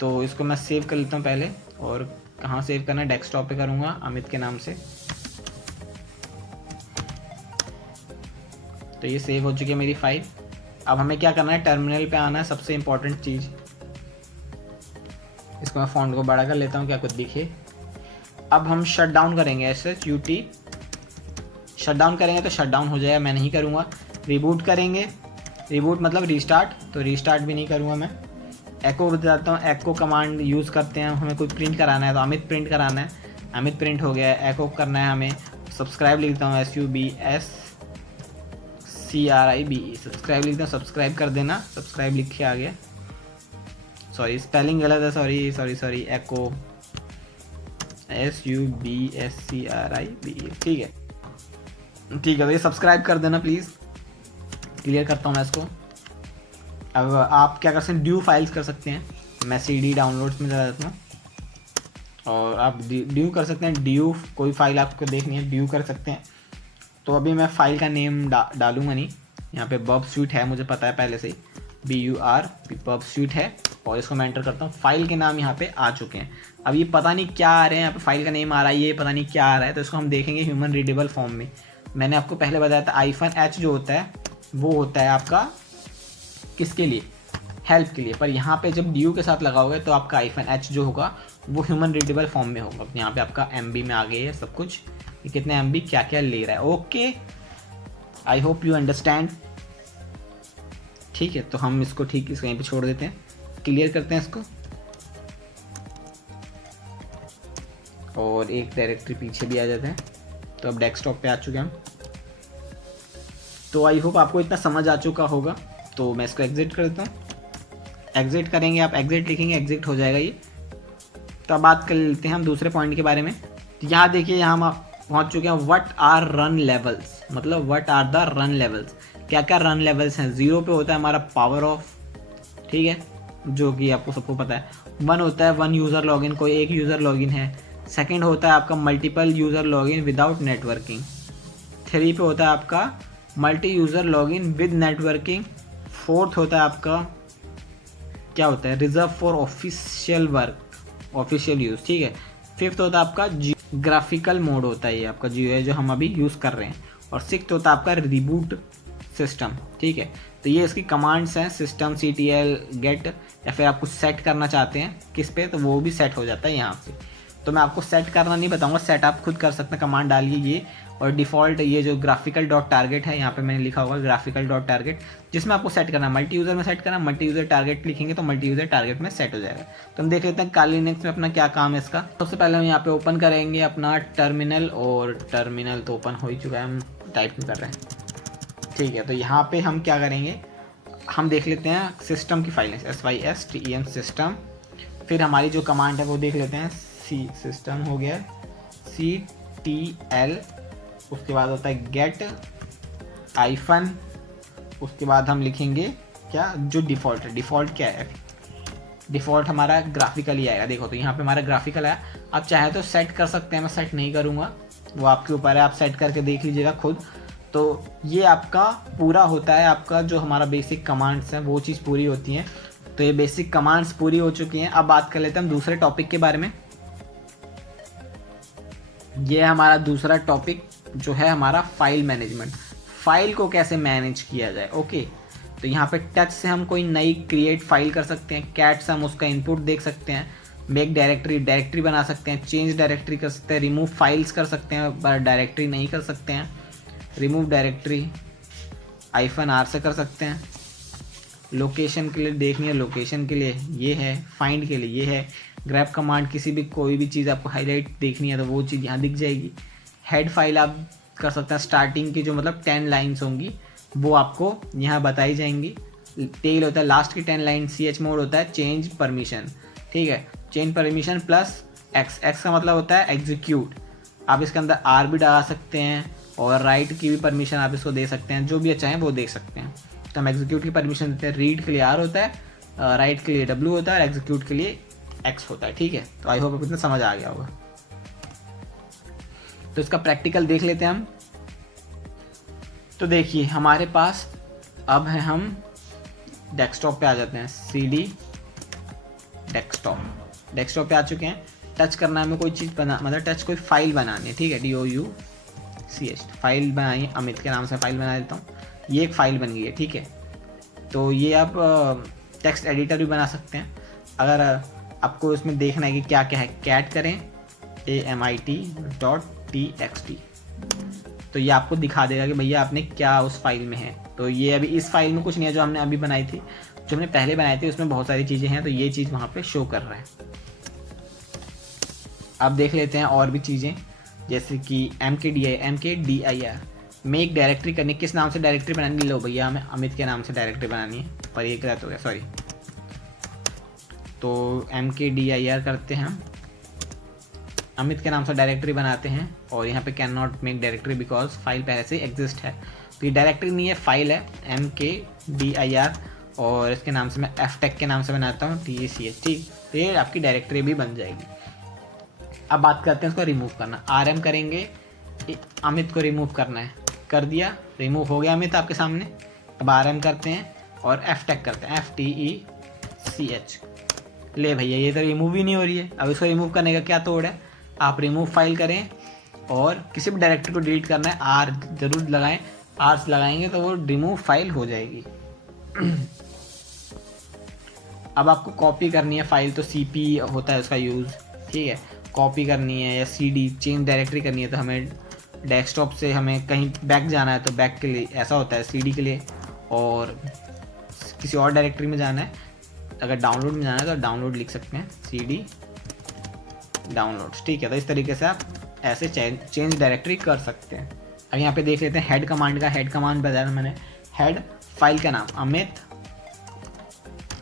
तो इसको मैं सेव कर लेता हूँ पहले, और कहाँ सेव करना है, डेस्कटॉप पे करूँगा अमित के नाम से। तो ये सेव हो चुकी है मेरी फाइल। अब हमें क्या करना है, टर्मिनल पे आना है, सबसे इम्पोर्टेंट चीज़। इसको मैं फॉन्ट को बड़ा कर लेता हूँ क्या कुछ दिखे। अब हम शट डाउन करेंगे, SHUT शट डाउन करेंगे तो शट डाउन हो जाएगा, मैं नहीं करूँगा। रिबूट करेंगे, रिबूट मतलब रीस्टार्ट, तो रीस्टार्ट भी नहीं करूँगा मैं। एको बताता हूँ, एको कमांड यूज़ करते हैं, हमें कोई प्रिंट कराना है तो अमित प्रिंट कराना है, अमित प्रिंट हो गया है। एको करना है हमें, सब्सक्राइब लिखता हूँ SUBSCRIBE, सब्सक्राइब लिखता हूँ, सब्सक्राइब कर देना, सब्सक्राइब लिख के आ गया। सॉरी स्पेलिंग गलत है, सॉरी। एको SUBSCRIBE, ठीक है। तो ये सब्सक्राइब कर देना प्लीज़। क्लियर करता हूँ मैं इसको। अब आप क्या कर सकते हैं, ड्यू फाइल्स कर सकते हैं। मैं CD डाउनलोड्स में चला जाता हूँ, और आप ड्यू कर सकते हैं। ड्यू कोई फाइल आपको देखनी है, ड्यू कर सकते हैं। तो अभी मैं फ़ाइल का नेम डालूंगा नहीं, यहाँ पे बर्ब स्वीट है, मुझे पता है पहले से ही, BUR बर्ब स्वीट है, और इसको मैं एंटर करता हूँ। फाइल के नाम यहाँ पे आ चुके हैं। अब ये पता नहीं क्या आ रहे हैं, यहाँ पे फाइल का नेम आ रहा है, ये पता नहीं क्या आ रहा है, तो इसको हम देखेंगे ह्यूमन रीडेबल फॉर्म में। मैंने आपको पहले बताया था -H जो होता है वो होता है आपका किसके लिए, हेल्प के लिए। पर यहाँ पे जब ड्यू के साथ लगाओगे तो आपका -H जो होगा वो ह्यूमन रीडेबल फॉर्म में होगा। यहाँ पे आपका MB में आ गई है सब कुछ, ये कितने MB क्या क्या ले रहा है, okay. I hope you understand, ठीक है। तो हम इसको ठीक इसको यहीं पे छोड़ देते हैं, क्लियर करते हैं इसको, और एक डायरेक्टरी पीछे भी आ जाते हैं। तो अब डेस्कटॉप पे आ चुके हैं हम। तो आई होप आपको इतना समझ आ चुका होगा। तो मैं इसको एग्जिट कर देता हूँ, एग्जिट करेंगे, आप एग्जिट लिखेंगे, एग्जिट हो जाएगा ये। तो अब बात कर लेते हैं हम दूसरे पॉइंट के बारे में। तो यहाँ देखिए, यहाँ हम पहुँच चुके हैं व्हाट आर रन लेवल्स, मतलब what are the run levels, क्या क्या रन लेवल्स हैं। 0 पे होता है हमारा पावर ऑफ, ठीक है, जो कि आपको सबको पता है। 1 होता है 1 यूज़र लॉगिन, कोई एक यूज़र लॉगिन है। सेकंड होता है आपका multiple user login without networking. 3 पे होता है आपका multi user login with networking. 4th होता है आपका क्या होता है, reserve for official work, official use, ठीक है। 5th होता है आपका ग्राफिकल मोड होता है, ये आपका जियो है जो हम अभी यूज़ कर रहे हैं। और 6th होता है आपका रिबूट सिस्टम, ठीक है। तो ये इसकी कमांड्स हैं, सिस्टम CTL गेट, या फिर आप कुछ सेट करना चाहते हैं किस पे, तो वो भी सेट हो जाता है यहाँ पे। तो मैं आपको सेट करना नहीं बताऊंगा, सेट आप खुद कर सकते हैं, कमांड डालिए ये। और डिफ़ॉल्ट ये जो ग्राफिकल डॉट टारगेट है, यहाँ पे मैंने लिखा होगा ग्राफिकल डॉट टारगेट, जिसमें आपको सेट करना है मल्टी यूज़र में सेट करना। मल्टी यूज़र टारगेट लिखेंगे तो मल्टी यूज़र टारगेट में सेट हो जाएगा। तो हम देख लेते हैं काली लिनक्स में अपना क्या काम है इसका। सबसे पहले हम यहाँ पे ओपन करेंगे अपना टर्मिनल, और टर्मिनल तो ओपन हो ही चुका है, हम टाइप कर रहे हैं, ठीक है। तो यहाँ पे हम क्या करेंगे, हम देख लेते हैं सिस्टम की फाइलें, SYSTEM सिस्टम। फिर हमारी जो कमांड है वो देख लेते हैं, सी सिस्टम हो गया, CTL, उसके बाद होता है गेट आइफन, उसके बाद हम लिखेंगे क्या, जो डिफ़ॉल्ट है। डिफ़ॉल्ट क्या है, डिफ़ॉल्ट हमारा ग्राफिकल ही आएगा। देखो तो यहाँ पे हमारा ग्राफिकल आया। आप चाहे तो सेट कर सकते हैं, मैं सेट नहीं करूँगा, वो आपके ऊपर है, आप सेट करके देख लीजिएगा खुद। तो ये आपका पूरा होता है, आपका जो हमारा बेसिक कमांड्स हैं वो चीज़ पूरी होती हैं। तो ये बेसिक कमांड्स पूरी हो चुकी हैं। अब बात कर लेते हैं हम दूसरे टॉपिक के बारे में। ये हमारा दूसरा टॉपिक जो है हमारा फाइल मैनेजमेंट, फाइल को कैसे मैनेज किया जाए। ओके, तो यहाँ पे टच से हम कोई नई क्रिएट फाइल कर सकते हैं, कैट से हम उसका इनपुट देख सकते हैं, मेक डायरेक्टरी बना सकते हैं, चेंज डायरेक्टरी कर सकते हैं, रिमूव फाइल्स कर सकते हैं, पर डायरेक्टरी नहीं कर सकते हैं। रिमूव डायरेक्टरी -R से कर सकते हैं। लोकेशन के लिए देखनी है, लोकेशन के लिए ये है, फाइंड के लिए ये है। ग्रैब कमांड, किसी भी कोई भी चीज़ आपको हाईलाइट देखनी है तो वो चीज़ यहाँ दिख जाएगी। हेड फाइल आप कर सकते हैं, स्टार्टिंग की जो मतलब 10 लाइन्स होंगी वो आपको यहाँ बताई जाएंगी। टेल होता है लास्ट की 10 लाइन। CH मोड होता है चेंज परमिशन, ठीक है, चेंज परमिशन प्लस X का मतलब होता है एग्जीक्यूट। आप इसके अंदर R भी डाल सकते हैं, और राइट की भी परमिशन आप इसको दे सकते हैं, जो भी चाहें वो देख सकते हैं। तो हम एग्जीक्यूट की परमिशन देते हैं, रीड के लिए R होता है, राइट के लिए W होता है, और एग्जीक्यूट के लिए X होता है, ठीक है। तो आई होप आपको इतना समझ आ गया होगा। तो इसका प्रैक्टिकल देख लेते हैं हम। तो देखिए हमारे पास अब है, हम डेस्कटॉप पे आ जाते हैं, CD डेस्कटॉप पे आ चुके हैं। टच करना है हमें कोई चीज़ बना, मतलब टच कोई फाइल बनानी है, ठीक है, DOUCH फाइल बनाई, अमित के नाम से फाइल बना देता हूँ। ये एक फ़ाइल बन गई है, ठीक है। तो ये आप टेक्स्ट एडिटर भी बना सकते हैं। अगर आपको इसमें देखना है कि क्या क्या है, कैट करें AMIT.txt, तो ये आपको दिखा देगा कि भैया आपने क्या उस फाइल में है। तो ये अभी इस फाइल में कुछ नहीं है जो हमने अभी बनाई थी, जो हमने पहले बनाई थी उसमें बहुत सारी चीज़ें हैं, तो ये चीज़ वहाँ पे शो कर रहा है। अब देख लेते हैं और भी चीज़ें, जैसे कि MKDIR मेक डायरेक्टरी करनी, किस नाम से डायरेक्टरी बनानी, लो भैया हमें अमित के नाम से डायरेक्टरी बनानी है, पर ये गलत हो गया, सॉरी। तो MKDIR करते हैं हम, अमित के नाम से डायरेक्टरी बनाते हैं, और यहाँ पे can not make directory because file पहले से एग्जिस्ट है। तो ये डायरेक्टरी नहीं है, फाइल है MKDIR, और इसके नाम से मैं FTech के नाम से बनाता हूँ TACH, ठीक। तो ये आपकी डायरेक्टरी भी बन जाएगी। अब बात करते हैं इसको रिमूव करना। RM करेंगे, अमित को रिमूव करना है, कर दिया, रिमूव हो गया अमित आपके सामने। अब RM करते हैं और FTech करते हैं, FTECH। ले भैया ये तो रिमूव ही नहीं हो रही है। अब इसको रिमूव करने का क्या तोड़ है, आप रिमूव फाइल करें, और किसी भी डायरेक्टरी को डिलीट करना है R जरूर लगाएं, R से लगाएंगे तो वो रिमूव फाइल हो जाएगी। अब आपको कॉपी करनी है फाइल, तो CP होता है उसका यूज़, ठीक है। कॉपी करनी है या CD चेंज डायरेक्टरी करनी है, तो हमें डेस्कटॉप से हमें कहीं बैक जाना है तो बैक के लिए ऐसा होता है, CD के लिए, और किसी और डायरेक्टरी में जाना है, अगर डाउनलोड में जाना है तो डाउनलोड लिख सकते हैं, CD डाउनलोड्स, ठीक है। तो इस तरीके से आप ऐसे चेंज डायरेक्टरी कर सकते हैं। अब यहाँ पे देख लेते हैं हेड कमांड का। हेड कमांड बताया मैंने, हेड फाइल का नाम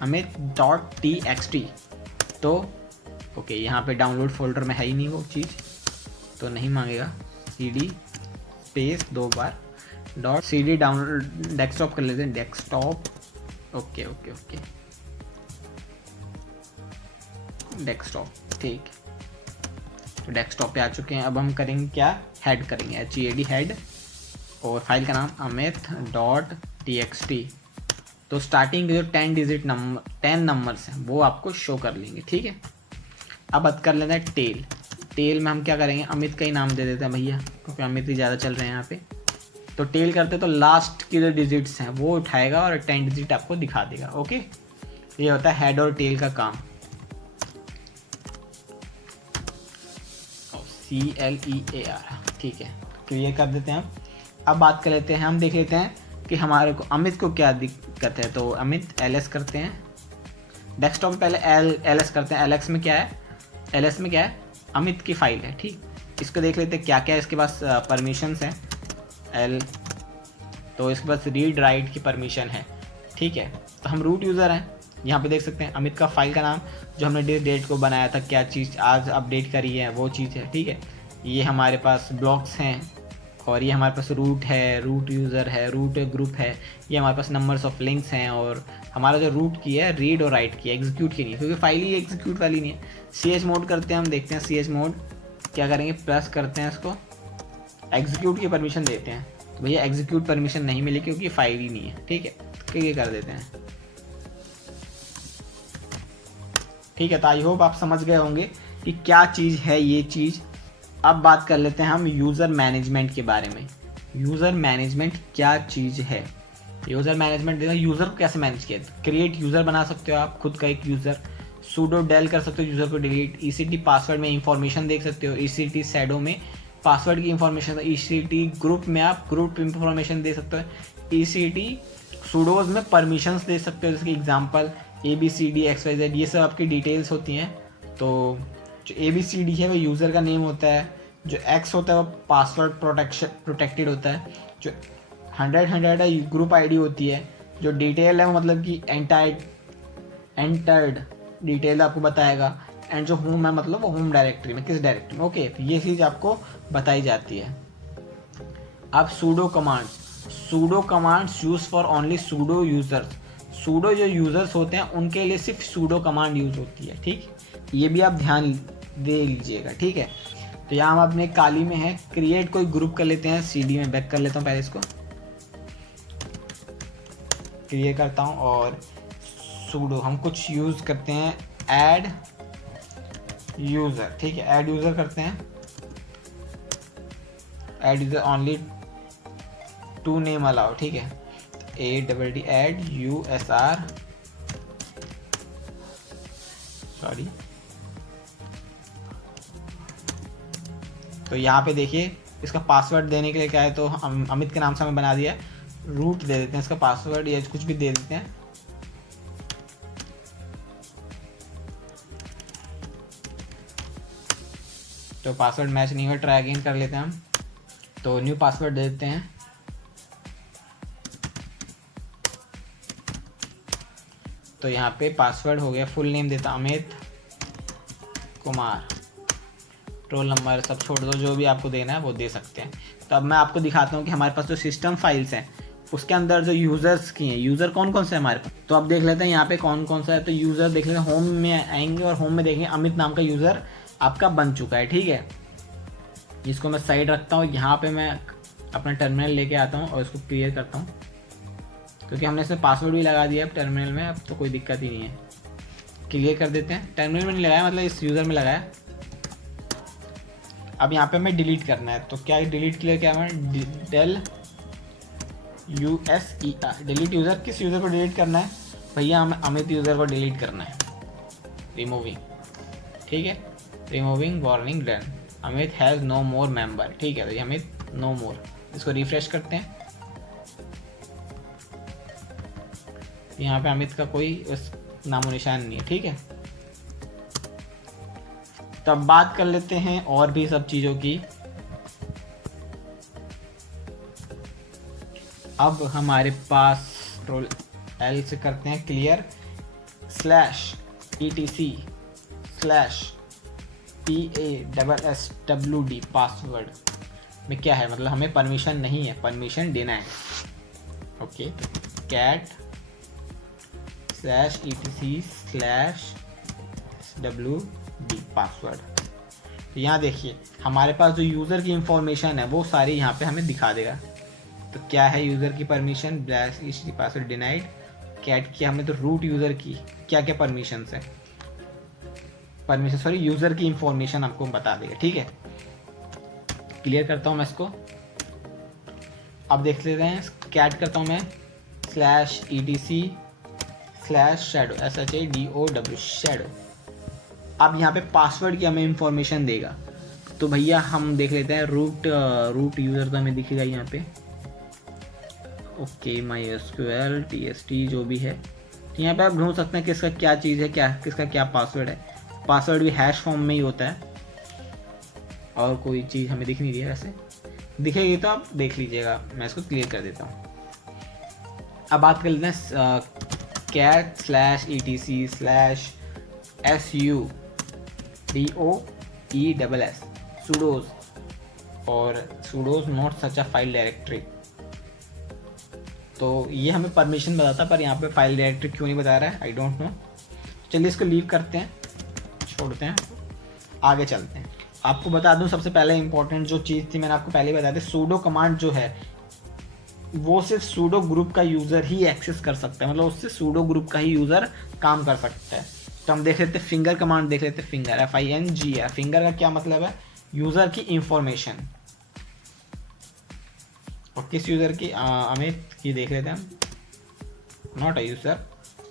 amit.txt। तो ओके, यहाँ पे डाउनलोड फोल्डर में है ही नहीं वो चीज़, तो नहीं मांगेगा। cd स्पेस 2 बार डॉट cd डाउनलोड डेस्कटॉप कर लेते हैं, desktop. Okay okay okay, desktop, ठीक। तो डेस्कटॉप पे आ चुके हैं। अब हम करेंगे क्या, हेड करेंगे, HEAD हेड, और फाइल का नाम amit.txt। तो स्टार्टिंग के जो 10 नंबर्स हैं वो आपको शो कर लेंगे, ठीक है। अब बात कर लेते हैं टेल। टेल में हम क्या करेंगे, अमित का ही नाम दे देते हैं भैया, क्योंकि अमित ही ज़्यादा चल रहे हैं यहाँ पे। तो टेल करते तो लास्ट की जो डिजिट्स हैं वो उठाएगा और 10 डिजिट आपको दिखा देगा। ओके, ये होता है हेड और टेल का काम। CLEAR, ठीक है, क्लियर कर देते हैं हम। अब बात कर लेते हैं, हम देख लेते हैं कि हमारे को अमित को क्या दिक्कत है। तो अमित LS करते हैं, डेस्कटॉप पे पहले LS करते हैं। LS में क्या है, अमित की फाइल है, ठीक। इसको देख लेते हैं क्या क्या इसके पास परमिशंस हैं। तो इसके पास रीड राइट की परमिशन है, ठीक है। तो हम रूट यूज़र हैं, यहाँ पे देख सकते हैं अमित का फाइल का नाम जो हमने डेट को बनाया था, क्या चीज़ आज अपडेट करी है वो चीज़ है, ठीक है। ये हमारे पास ब्लॉक्स हैं, और ये हमारे पास रूट है, रूट यूज़र है, रूट ग्रुप है, ये हमारे पास नंबर्स ऑफ लिंक्स हैं। और हमारा जो रूट की है रीड और राइट की है, एग्जीक्यूट की नहीं, क्योंकि फाइल ही एग्जीक्यूट वाली नहीं है। CH मोड करते हैं, हम देखते हैं CH मोड क्या करेंगे, प्रेस करते हैं इसको, एग्जीक्यूट की परमिशन देते हैं। तो भैया एग्जीक्यूट परमिशन नहीं मिली क्योंकि फाइल ही नहीं है, ठीक है, तो ये कर देते हैं, ठीक है। तो आई होप आप समझ गए होंगे कि क्या चीज़ है ये चीज़। अब बात कर लेते हैं हम यूज़र मैनेजमेंट के बारे में। यूज़र मैनेजमेंट क्या चीज़ है, यूज़र मैनेजमेंट यूज़र को कैसे मैनेज किया। क्रिएट यूज़र बना सकते हो आप, खुद का एक यूज़र, सूडो डेल कर सकते हो यूज़र को डिलीट, ECT पासवर्ड में इंफॉर्मेशन देख सकते हो, ECT शैडो में पासवर्ड की इंफॉर्मेशन, ECT ग्रुप में आप ग्रुप इंफॉर्मेशन दे सकते हो, ECT सूडोज में परमिशंस दे सकते हो, जैसे कि एग्जांपल ABCD XYZ, ये सब आपकी डिटेल्स होती हैं। तो जो ABCD है वो यूज़र का नेम होता है, जो X होता है वो पासवर्ड प्रोटेक्टेड होता है, जो 100 है ग्रुप ID होती है, जो डिटेल है वो मतलब कि एंटर्ड डिटेल आपको बताएगा, एंड जो होम है मतलब वो होम डायरेक्टरी में, किस डायरेक्टरी में। ओके, तो ये चीज़ आपको बताई जाती है। अब pseudo commands use for only pseudo users. Pseudo जो यूजर्स होते हैं उनके लिए सिर्फ सूडो कमांड यूज होती है, ठीक। ये भी आप ध्यान दे लीजिएगा, ठीक है। तो यहाँ हम अपने काली में है, क्रिएट कोई ग्रुप कर लेते हैं, CD में बैक कर लेता हूँ, पहले इसको क्लियर करता हूँ। और सूडो हम कुछ यूज़ करते हैं, ऐड यूज़र, ठीक है, ऐड यूज़र करते हैं, add user only to name allow, ठीक है। ADD add USR, sorry. तो यहाँ पे देखिए इसका पासवर्ड देने के लिए क्या है, तो हम अमित के नाम से हमें बना दिया, रूट दे देते हैं इसका पासवर्ड, या कुछ भी दे देते हैं। तो पासवर्ड मैच नहीं हुआ, ट्राई अगेन कर लेते हैं हम। तो न्यू पासवर्ड दे देते हैं। तो यहाँ पे पासवर्ड हो गया, फुल नेम देता अमित कुमार, रोल नंबर सब छोड़ दो, जो भी आपको देना है वो दे सकते हैं। तो अब मैं आपको दिखाता हूँ कि हमारे पास जो सिस्टम फाइल्स हैं उसके अंदर जो यूज़र्स की हैं, यूज़र कौन कौन से हैं हमारे पास। तो अब देख लेते हैं यहाँ पे कौन कौन सा है। तो यूज़र देख लेते हैं, होम में आएंगे और होम में देखेंगे अमित नाम का यूज़र आपका बन चुका है, ठीक है। जिसको मैं साइड रखता हूँ, यहाँ पे मैं अपना टर्मिनल लेके आता हूँ और इसको क्लियर करता हूँ, क्योंकि हमने इसमें पासवर्ड भी लगा दिया अब टर्मिनल में, अब तो कोई दिक्कत ही नहीं है। क्लियर कर देते हैं, टर्मिनल में नहीं लगाया, मतलब इस यूज़र में लगाया। अब यहाँ पे हमें डिलीट करना है, तो क्या डिलीट के लिए क्या हमें del USER, डिलीट यूज़र। किस यूज़र को डिलीट करना है भैया, हमें अमित यूज़र को डिलीट करना है, रिमूविंग, ठीक है, removing warning done, Amit has no more member, ठीक है। तो ये अमित नो मोर, इसको रिफ्रेश करते हैं। यहाँ पे अमित का कोई नामो निशान नहीं है, ठीक है। तब बात कर लेते हैं और भी सब चीज़ों की। अब हमारे पास कंट्रोल L से करते हैं क्लियर, /etc/PASSWD पासवर्ड में क्या है, मतलब हमें परमिशन नहीं है, परमिशन देना है। Okay, cat/etc/swd password. तो यहाँ देखिए हमारे पास जो यूज़र की इंफॉर्मेशन है वो सारी यहाँ पे हमें दिखा देगा। तो क्या है यूज़र की परमिशन, पासवर्ड डिनाइड। कैट की हमें तो रूट यूज़र की क्या क्या परमिशन है, परमिशन सॉरी यूज़र की इंफॉर्मेशन आपको बता देगा। ठीक है, क्लियर करता हूँ मैं इसको। अब देख लेते हैं, कैट करता हूँ मैं /etc/shadow SHADOW shadow। अब यहाँ पे पासवर्ड की हमें इंफॉर्मेशन देगा। तो भैया हम देख लेते हैं रूट यूज़र तो हमें दिखेगा यहाँ पे। ओके, MySQL TST जो भी है, तो यहाँ पे आप ढूंढ सकते हैं किसका क्या चीज़ है, क्या किसका क्या पासवर्ड है। पासवर्ड भी हैश फॉर्म में ही होता है और कोई चीज़ हमें दिख नहीं रही है, वैसे दिखेगी तो आप देख लीजिएगा। मैं इसको क्लियर कर देता हूँ। अब बात कर लेते हैं cat/etc/sudoes sudos और sudos not such a file directory। तो ये हमें परमिशन बताता है, पर यहाँ पे फाइल डायरेक्टरी क्यों नहीं बता रहा है, आई डोंट नो। चलिए इसको लीव करते हैं, छोड़ते हैं, आगे चलते हैं। आपको बता दूं सबसे पहले इंपॉर्टेंट जो चीज़ थी, मैंने आपको पहले ही बताया था, सूडो कमांड जो है वो सिर्फ सूडो ग्रुप का यूज़र ही एक्सेस कर सकता है, मतलब उससे सूडो ग्रुप का ही यूज़र काम कर सकता है। तो हम देख लेते हैं फिंगर कमांड, देख लेते हैं फिंगर FINGR। फिंगर का क्या मतलब है, यूज़र की इंफॉर्मेशन। और किस यूज़र की, अमित की देख लेते हैं हम, not a user.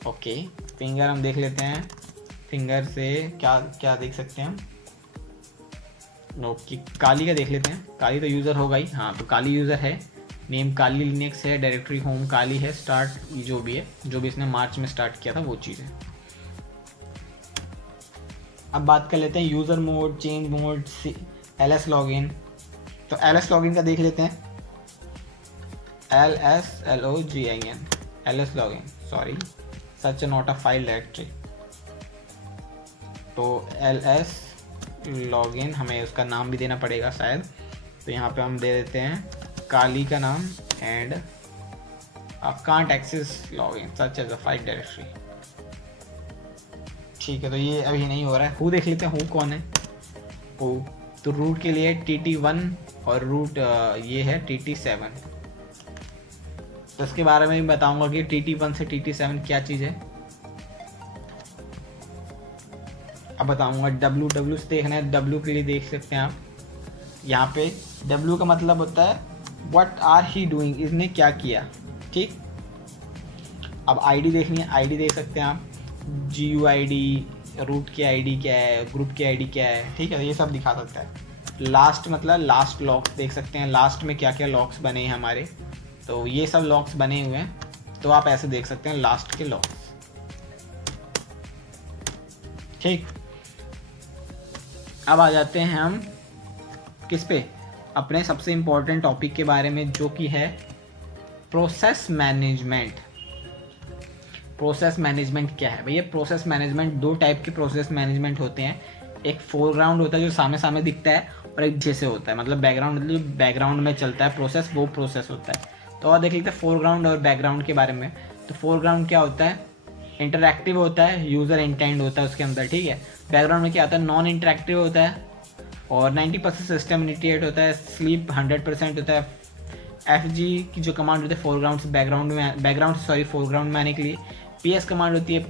Okay, finger हम देख लेते हैं, फिंगर से क्या क्या देख सकते हैं हम। ओके, काली का देख लेते हैं, काली तो यूज़र होगा ही। हाँ, तो काली यूज़र है, नेम काली लिनक्स है, डायरेक्टरी होम काली है, स्टार्ट जो भी है, जो भी इसने मार्च में स्टार्ट किया था वो चीज़ है। अब बात कर लेते हैं user mode, change mode, LS login. तो LS लॉगिन का देख लेते हैं, LS login, sorry such not a file directory. तो LS लॉगिन हमें उसका नाम भी देना पड़ेगा शायद, तो यहाँ पे हम दे देते हैं काली का नाम and can't access login such as a file directory. ठीक है, तो ये अभी नहीं हो रहा है। हु देख लेते हैं, हु कौन है, हु तो रूट के लिए TT1 और रूट ये है TT7। तो इसके बारे में भी बताऊंगा कि TT1 से TT7 क्या चीज़ है। अब बताऊंगा WW से देखना है, W के लिए देख सकते हैं आप, यहाँ पे W का मतलब होता है व्हाट आर ही डूइंग, इसने क्या किया। ठीक, अब ID देखनी है, ID देख सकते हैं आप, GUID, रूट की ID क्या है, ग्रुप की ID क्या है। ठीक है, तो ये सब दिखा सकता है। लास्ट मतलब लास्ट लॉक्स देख सकते हैं, लास्ट में क्या क्या लॉक्स बने हैं हमारे, तो ये सब लॉक्स बने हुए हैं, तो आप ऐसे देख सकते हैं लास्ट के लॉक्स। ठीक, अब आ जाते हैं हम किस पे, अपने सबसे इम्पोर्टेंट टॉपिक के बारे में, जो कि है प्रोसेस मैनेजमेंट। प्रोसेस मैनेजमेंट क्या है भैया? प्रोसेस मैनेजमेंट, दो टाइप के प्रोसेस मैनेजमेंट होते हैं। एक फोरग्राउंड होता है जो सामने सामने दिखता है, और एक जैसे होता है, मतलब बैकग्राउंड, मतलब जो बैकग्राउंड में चलता है प्रोसेस, वो प्रोसेस होता है। तो और देख लेते हैं फोरग्राउंड और बैकग्राउंड के बारे में। तो फोरग्राउंड क्या होता है, इंटरैक्टिव होता है, यूज़र इंटेंड होता है उसके अंदर। ठीक है, बैकग्राउंड में क्या आता है, नॉन इंटरैक्टिव होता है और 90% सिस्टम इनिशिएट होता है, स्लीप 100% होता है। FG की जो कमांड होती है फोरग्राउंड से फोरग्राउंड में आने के लिए। PS कमांड होती है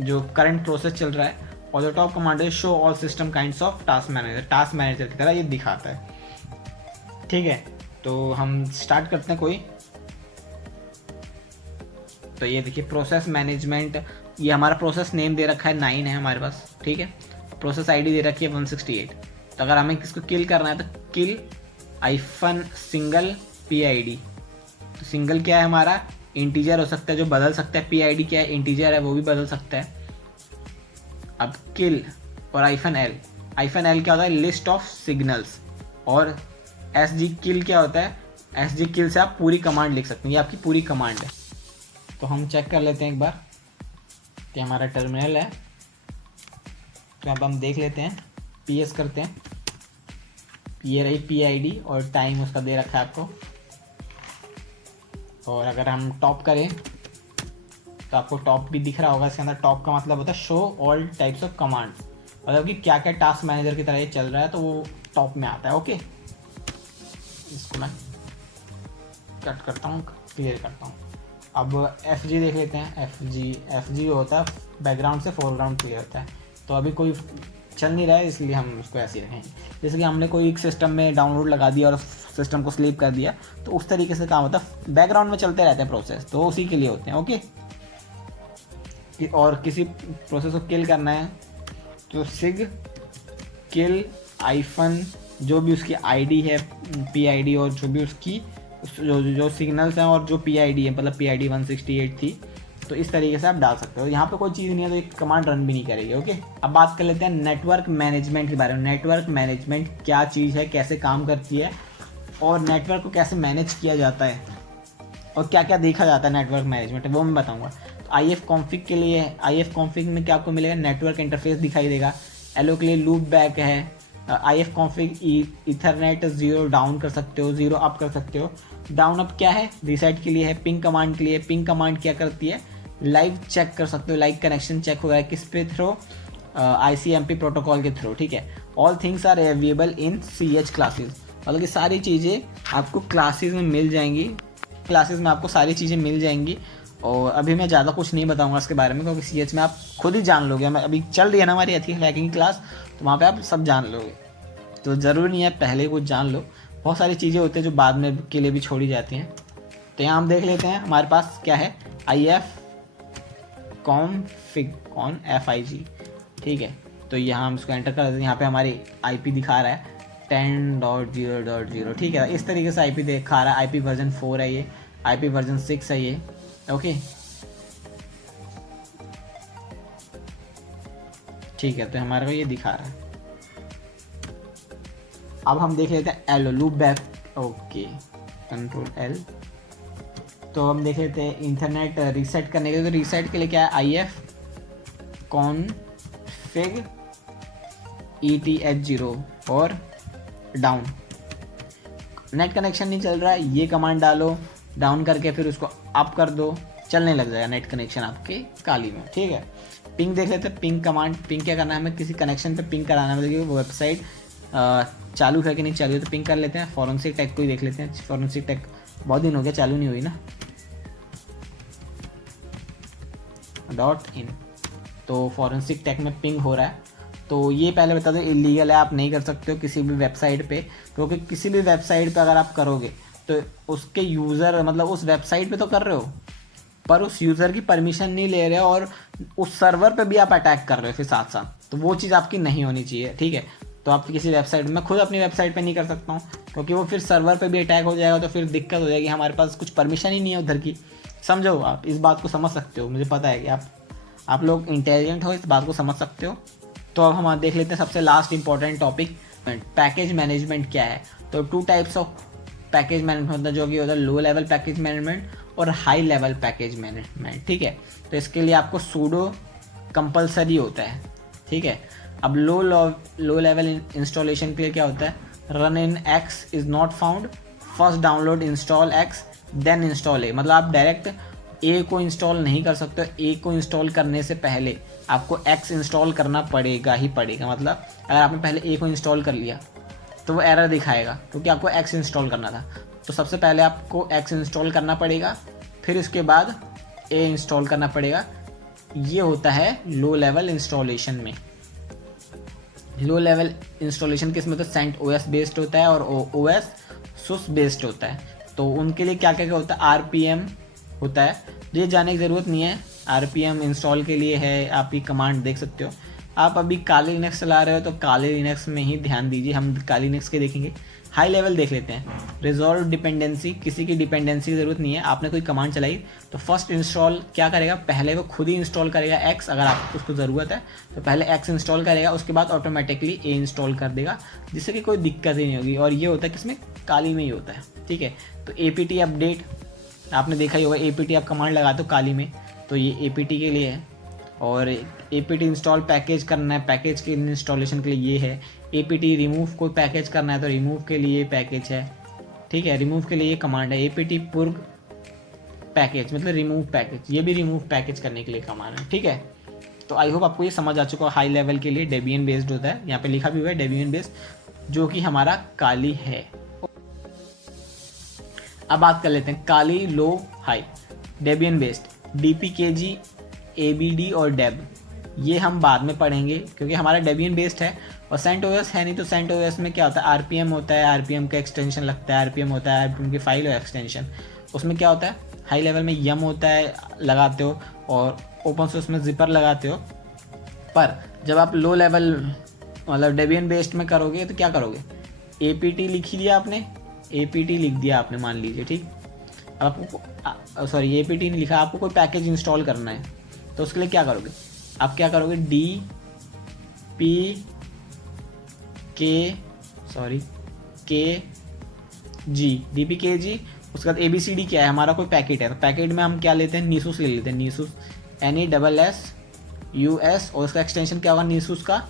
जो करंट प्रोसेस चल रहा है, और जो टॉप कमांड है show all system kinds of task manager की तरह ये दिखाता है। ठीक है, तो हम स्टार्ट करते हैं कोई। तो ये देखिए प्रोसेस मैनेजमेंट, ये हमारा प्रोसेस नेम दे रखा है 9 है हमारे पास। ठीक है, प्रोसेस ID दे रखी है 168। तो अगर हमें किसको किल करना है तो किल -सिंगल PID। तो सिंगल क्या है हमारा, इंटीजर हो सकता है जो बदल सकता है, PID क्या है, इंटीजर है वो भी बदल सकता है। अब किल और -L क्या होता है, लिस्ट ऑफ सिग्नल्स। और SG किल क्या होता है, SG किल से आप पूरी कमांड लिख सकते हैं, ये आपकी पूरी कमांड है। तो हम चेक कर लेते हैं एक बार। कि हमारा टर्मिनल है। तो अब हम देख लेते हैं, PS करते हैं, ये रही PID और टाइम उसका दे रखा है आपको। और अगर हम टॉप करें तो आपको टॉप भी दिख रहा होगा, इसके अंदर टॉप का मतलब होता है show all types of commands, मतलब कि क्या क्या टास्क मैनेजर की तरह ये चल रहा है तो वो टॉप में आता है। ओके, इसको मैं कट करता हूँ, क्लियर करता हूँ। अब FG देख लेते हैं। FG होता है बैकग्राउंड से फोरग्राउंड क्लियर होता है। तो अभी कोई चल नहीं रहा है इसलिए हम उसको ऐसे ही रखेंगे। जैसे कि हमने कोई एक सिस्टम में डाउनलोड लगा दिया और सिस्टम को स्लीप कर दिया, तो उस तरीके से काम होता है, बैकग्राउंड में चलते रहते हैं प्रोसेस, तो उसी के लिए होते हैं। ओके, और किसी प्रोसेस को किल करना है तो सिग किल आइफन, जो भी उसकी ID है PID, और जो भी उसकी जो सिग्नल्स हैं और जो PID है, मतलब PID 168 थी, तो इस तरीके से आप डाल सकते हो। यहाँ पे कोई चीज़ नहीं है तो एक कमांड रन भी नहीं करेगी। ओके, अब बात कर लेते हैं नेटवर्क मैनेजमेंट के बारे में। नेटवर्क मैनेजमेंट क्या चीज़ है, कैसे काम करती है, और नेटवर्क को कैसे मैनेज किया जाता है, और क्या क्या देखा जाता है नेटवर्क मैनेजमेंट, वो मैं बताऊँगा। तो IF कॉन्फ़िग के लिए, IF कॉन्फ़िग में क्या आपको मिलेगा, नेटवर्क इंटरफेस दिखाई देगा। LO के लिए लूप बैक है। IF कॉन्फ़िग ईथरनेट 0 डाउन कर सकते हो, 0 अप कर सकते हो। डाउन अप क्या है, रीसेट के लिए है। पिंग कमांड के लिए, पिंग कमांड क्या करती है, लाइव चेक कर सकते हो, लाइव कनेक्शन चेक हो रहा है किस पे थ्रो, ICMP प्रोटोकॉल के थ्रू। ठीक है, all things are available in CH classes, मतलब कि सारी चीज़ें आपको क्लासेस में मिल जाएंगी, क्लासेस में आपको सारी चीज़ें मिल जाएंगी। और अभी मैं ज़्यादा कुछ नहीं बताऊंगा इसके बारे में, क्योंकि CH में आप खुद ही जान लोगे। मैं अभी चल रही है ना हमारी एथिकल हैकिंग की क्लास, तो वहाँ पे आप सब जान लोगे, तो ज़रूरी नहीं है पहले कुछ जान लो। बहुत सारी चीज़ें होती हैं जो बाद में के लिए भी छोड़ी जाती हैं। तो यहाँ हम देख लेते हैं हमारे पास क्या है, IF कॉन्फ़िग ऑन FIG। ठीक है, तो यहाँ हम इसको एंटर कर देते हैं। यहाँ पे हमारी IP दिखा रहा है 10.0.0। ठीक है, इस तरीके से IP दिखा रहा है। IP वर्जन 4 है ये, IP वर्जन 6 है ये। ओके, ठीक है, तो हमारे को ये दिखा रहा है। अब हम देख लेते हैं LO loop back. Okay, control L। तो हम देख लेते हैं इंटरनेट रीसेट करने के लिए। तो रीसेट के लिए क्या है, IF कॉन्फ़िग ETH0 और डाउन। नेट कनेक्शन नहीं चल रहा है, ये कमांड डालो, डाउन करके फिर उसको अप कर दो, चलने लग जाएगा नेट कनेक्शन आपके काली में। ठीक है, पिंग देख लेते हैं। पिंग कमांड, पिंग क्या करना है, हमें किसी कनेक्शन पे पिंग कराना है, मतलब कि वो वेबसाइट चालू है कि नहीं चालू है, तो पिंग कर लेते हैं। फॉरेंसिक टेक को ही देख लेते हैं। फॉरेंसिक टेक बहुत दिन हो गया चालू नहीं हुई ना, .in। तो फॉरेंसिक टेक में पिंग हो रहा है। तो ये पहले बता दो इलीगल है, आप नहीं कर सकते हो किसी भी वेबसाइट पे, क्योंकि किसी भी वेबसाइट पे अगर आप करोगे तो उसके यूज़र, मतलब उस वेबसाइट पे तो कर रहे हो पर उस यूज़र की परमिशन नहीं ले रहे हो, और उस सर्वर पे भी आप अटैक कर रहे हो फिर साथ साथ, तो वो चीज़ आपकी नहीं होनी चाहिए। ठीक है, तो आप किसी वेबसाइट, मैं खुद अपनी वेबसाइट पे नहीं कर सकता हूँ, क्योंकि वो फिर सर्वर पे भी अटैक हो जाएगा, तो फिर दिक्कत हो जाएगी, हमारे पास कुछ परमिशन ही नहीं है उधर की। समझो, आप इस बात को समझ सकते हो, मुझे पता है कि आप लोग इंटेलिजेंट हो, इस बात को समझ सकते हो। तो अब हम देख लेते हैं सबसे last important topic, package management क्या है। तो 2 टाइप्स ऑफ पैकेज मैनेजमेंट होता है, जो कि होता है लो लेवल पैकेज मैनेजमेंट और हाई लेवल पैकेज मैनेजमेंट। ठीक है, तो इसके लिए आपको सूडो कंपलसरी होता है। ठीक है, अब लो लेवल इंस्टॉलेशन के लिए क्या होता है, run in X is not found, first download install X then install A। मतलब आप डायरेक्ट A को इंस्टॉल नहीं कर सकते, A को इंस्टॉल करने से पहले आपको X इंस्टॉल करना पड़ेगा ही पड़ेगा। मतलब अगर आपने पहले A को इंस्टॉल कर लिया तो वो एरर दिखाएगा, क्योंकि आपको X इंस्टॉल करना था। तो सबसे पहले आपको X इंस्टॉल करना पड़ेगा, फिर उसके बाद A इंस्टॉल करना पड़ेगा। ये होता है लो लेवल इंस्टॉलेशन में। लो लेवल इंस्टॉलेशन किस में, तो CentOS बेस्ड होता है और OS SUS बेस्ड होता है। तो उनके लिए क्या क्या होता है, RPM होता है, ये जाने की ज़रूरत नहीं है। RPM इंस्टॉल के लिए है, आप ये कमांड देख सकते हो। आप अभी काली लिनक्स चला रहे हो तो काली लिनक्स में ही ध्यान दीजिए, हम काली लिनक्स के देखेंगे। हाई लेवल देख लेते हैं, रिजॉल्व डिपेंडेंसी, किसी की डिपेंडेंसी की ज़रूरत नहीं है। आपने कोई कमांड चलाई तो फर्स्ट इंस्टॉल क्या करेगा, पहले वो खुद ही इंस्टॉल करेगा X, अगर आपको उसको ज़रूरत है तो पहले X इंस्टॉल करेगा, उसके बाद ऑटोमेटिकली A इंस्टॉल कर देगा, जिससे कि कोई दिक्कत ही नहीं होगी। और ये होता है किसमें, काली में ही होता है। ठीक है, तो APT अपडेट आपने देखा ही होगा, APT आप कमांड लगाते हो काली में, तो ये APT के लिए है। और APT इंस्टॉल पैकेज करना है, पैकेज के इंस्टॉलेशन के लिए ये है। APT रिमूव कोई पैकेज करना है तो रिमूव के लिए पैकेज है, ठीक है, रिमूव के लिए ये कमांड है। APT पुर्ग पैकेज मतलब रिमूव पैकेज, ये भी रिमूव पैकेज करने के लिए कमांड है, ठीक है। तो आई होप आपको ये समझ आ चुका है। हाई लेवल के लिए डेबियन बेस्ड होता है, यहाँ पे लिखा भी हुआ है डेबियन बेस्ड, जो कि हमारा काली है। अब बात कर लेते हैं Kali, low, high. Debian based DPKG, ABD और डेब, ये हम बाद में पढ़ेंगे क्योंकि हमारा डेबियन बेस्ड है और CentOS है नहीं। तो CentOS में क्या होता है, RPM होता है, RPM का एक्सटेंशन लगता है, RPM होता है RPM की फाइल और एक्सटेंशन। उसमें क्या होता है, हाई लेवल में यम होता है, लगाते हो, और ओपन सोर्स में जिपर लगाते हो। पर जब आप लो लेवल मतलब डेबियन बेस्ड में करोगे तो क्या करोगे, APT लिख लिया आपने, APT लिख दिया आपने मान लीजिए, ठीक। अब आपको सॉरी APT नहीं लिखा, आपको कोई पैकेज इंस्टॉल करना है तो उसके लिए क्या करोगे, आप क्या करोगे, DPKG, उसके बाद ABCD क्या है, हमारा कोई पैकेट है तो पैकेट में हम क्या लेते हैं, नीसूस ले लेते हैं, नीसूस NESSUS, और उसका एक्सटेंशन क्या होगा नीसूस का,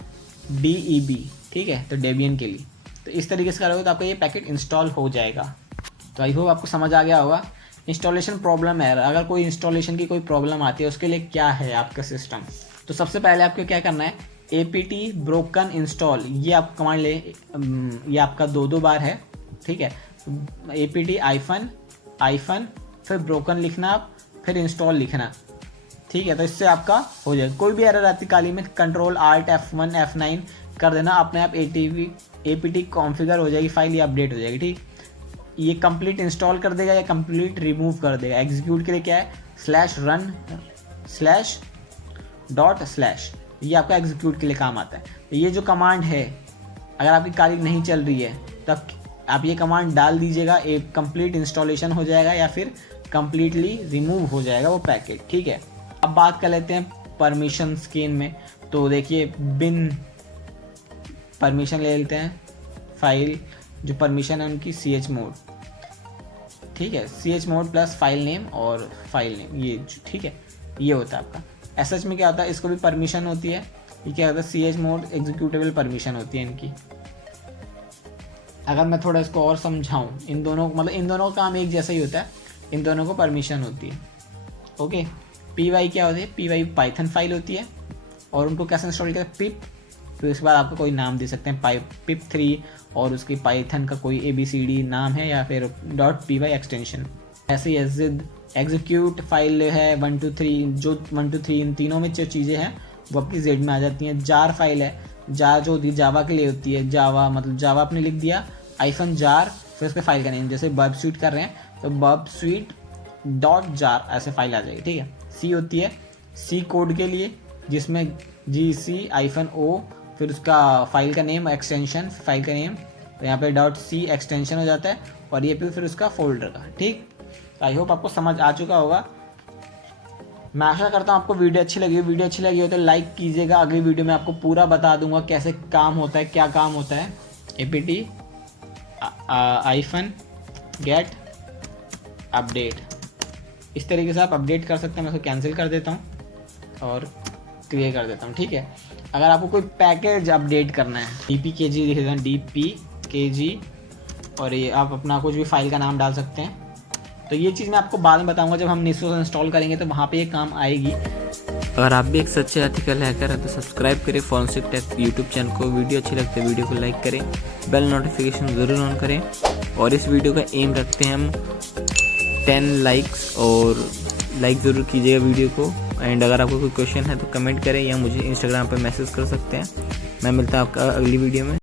DEB, ठीक है, तो डेबियन के लिए। तो इस तरीके से करोगे तो आपका ये पैकेट इंस्टॉल हो जाएगा। तो आई होप आपको समझ आ गया होगा। इंस्टॉलेशन प्रॉब्लम है, अगर कोई इंस्टॉलेशन की कोई प्रॉब्लम आती है उसके लिए क्या है आपका सिस्टम। तो सबसे पहले आपको क्या करना है, APT ब्रोकन इंस्टॉल, ये आप कमांड ले, ये आपका 2 बार है, ठीक है। APT आइफन फिर ब्रोकन लिखना आप, फिर इंस्टॉल लिखना, ठीक है। तो इससे आपका हो जाएगा। कोई भी एरर आती काली में Ctrl Alt F1 F9 कर देना, अपने आप APT कॉन्फ़िगर हो जाएगी फाइल, ये अपडेट हो जाएगी, ठीक। ये कंप्लीट इंस्टॉल कर देगा या कंप्लीट रिमूव कर देगा। एग्जीक्यूट के लिए क्या है, /run/./ ये आपका एग्जीक्यूट के लिए काम आता है। तो ये जो कमांड है, अगर आपकी काली नहीं चल रही है तब आप ये कमांड डाल दीजिएगा, एक कंप्लीट इंस्टॉलेशन हो जाएगा या फिर कंप्लीटली रिमूव हो जाएगा वो पैकेट, ठीक है। अब बात कर लेते हैं परमिशन स्क्रीन में। तो देखिए बिन परमिशन ले लेते हैं, फाइल जो परमिशन है उनकी chmod, ठीक है, chmod प्लस फाइल नेम और फाइल नेम, ये ठीक है, ये होता है आपका। SH में क्या होता है, इसको भी परमिशन होती है, ये क्या होता है, chmod एग्जीक्यूटेबल परमिशन होती है इनकी। अगर मैं थोड़ा इसको और समझाऊं, इन दोनों मतलब इन दोनों का काम एक जैसा ही होता है, इन दोनों को परमिशन होती है, ओके। py क्या होती है, py पाइथन फाइल होती है और उनको कैसे इंस्टॉल करते हैं, पिप, फिर उसके बाद आपको कोई नाम दे सकते हैं, pip3, और उसकी पाइथन का कोई ABCD नाम है या फिर .py एक्सटेंशन। ऐसे ही जिद एग्जीक्यूट फाइल है 1 2 3, जो 1 2 3 इन तीनों में जो चीज़ें हैं वो आपकी जेड में आ जाती हैं। जार फाइल है, जार जो होती है जावा के लिए होती है, जावा मतलब जावा आपने लिख दिया -jar, फिर उसके फाइल का नेम, जैसे बर्ब स्वीट कर रहे हैं तो burbsuite.jar ऐसे फाइल आ जाएगी, ठीक है। C होती है C कोड के लिए, जिसमें GC-O, फिर उसका फाइल का नेम, एक्सटेंशन फाइल का नेम, तो यहाँ पे .c एक्सटेंशन हो जाता है और ये फिर उसका फोल्डर का, ठीक। आई होप आपको समझ आ चुका होगा। मैं आशा करता हूँ आपको वीडियो अच्छी लगी हो। वीडियो अच्छी लगी हो तो लाइक कीजिएगा। अगली वीडियो में आपको पूरा बता दूंगा कैसे काम होता है, क्या काम होता है। APT -get अपडेट, इस तरीके से आप अपडेट कर सकते हैं। मैं इसको कैंसिल कर देता हूँ और क्लियर कर देता हूँ, ठीक है। अगर आपको कोई पैकेज अपडेट करना है, DPKG लिख देता हूँ, DPKG, और ये आप अपना कुछ भी फाइल का नाम डाल सकते हैं। तो ये चीज़ मैं आपको बाद में बताऊंगा, जब हम नीसूस इंस्टॉल करेंगे तो वहाँ पे ये काम आएगी। अगर आप भी एक सच्चे एथिकल हैकर हैं तो सब्सक्राइब करें फॉरेंसिक टेक यूट्यूब चैनल को। वीडियो अच्छी लगती है वीडियो को लाइक करें, बेल नोटिफिकेशन ज़रूर ऑन करें। और इस वीडियो का एम रखते हैं हम 10 लाइक्स, और लाइक ज़रूर कीजिएगा वीडियो को। एंड अगर आपको कोई क्वेश्चन है तो कमेंट करें या मुझे इंस्टाग्राम पर मैसेज कर सकते हैं। मैं मिलता हूँ आपका अगली वीडियो में।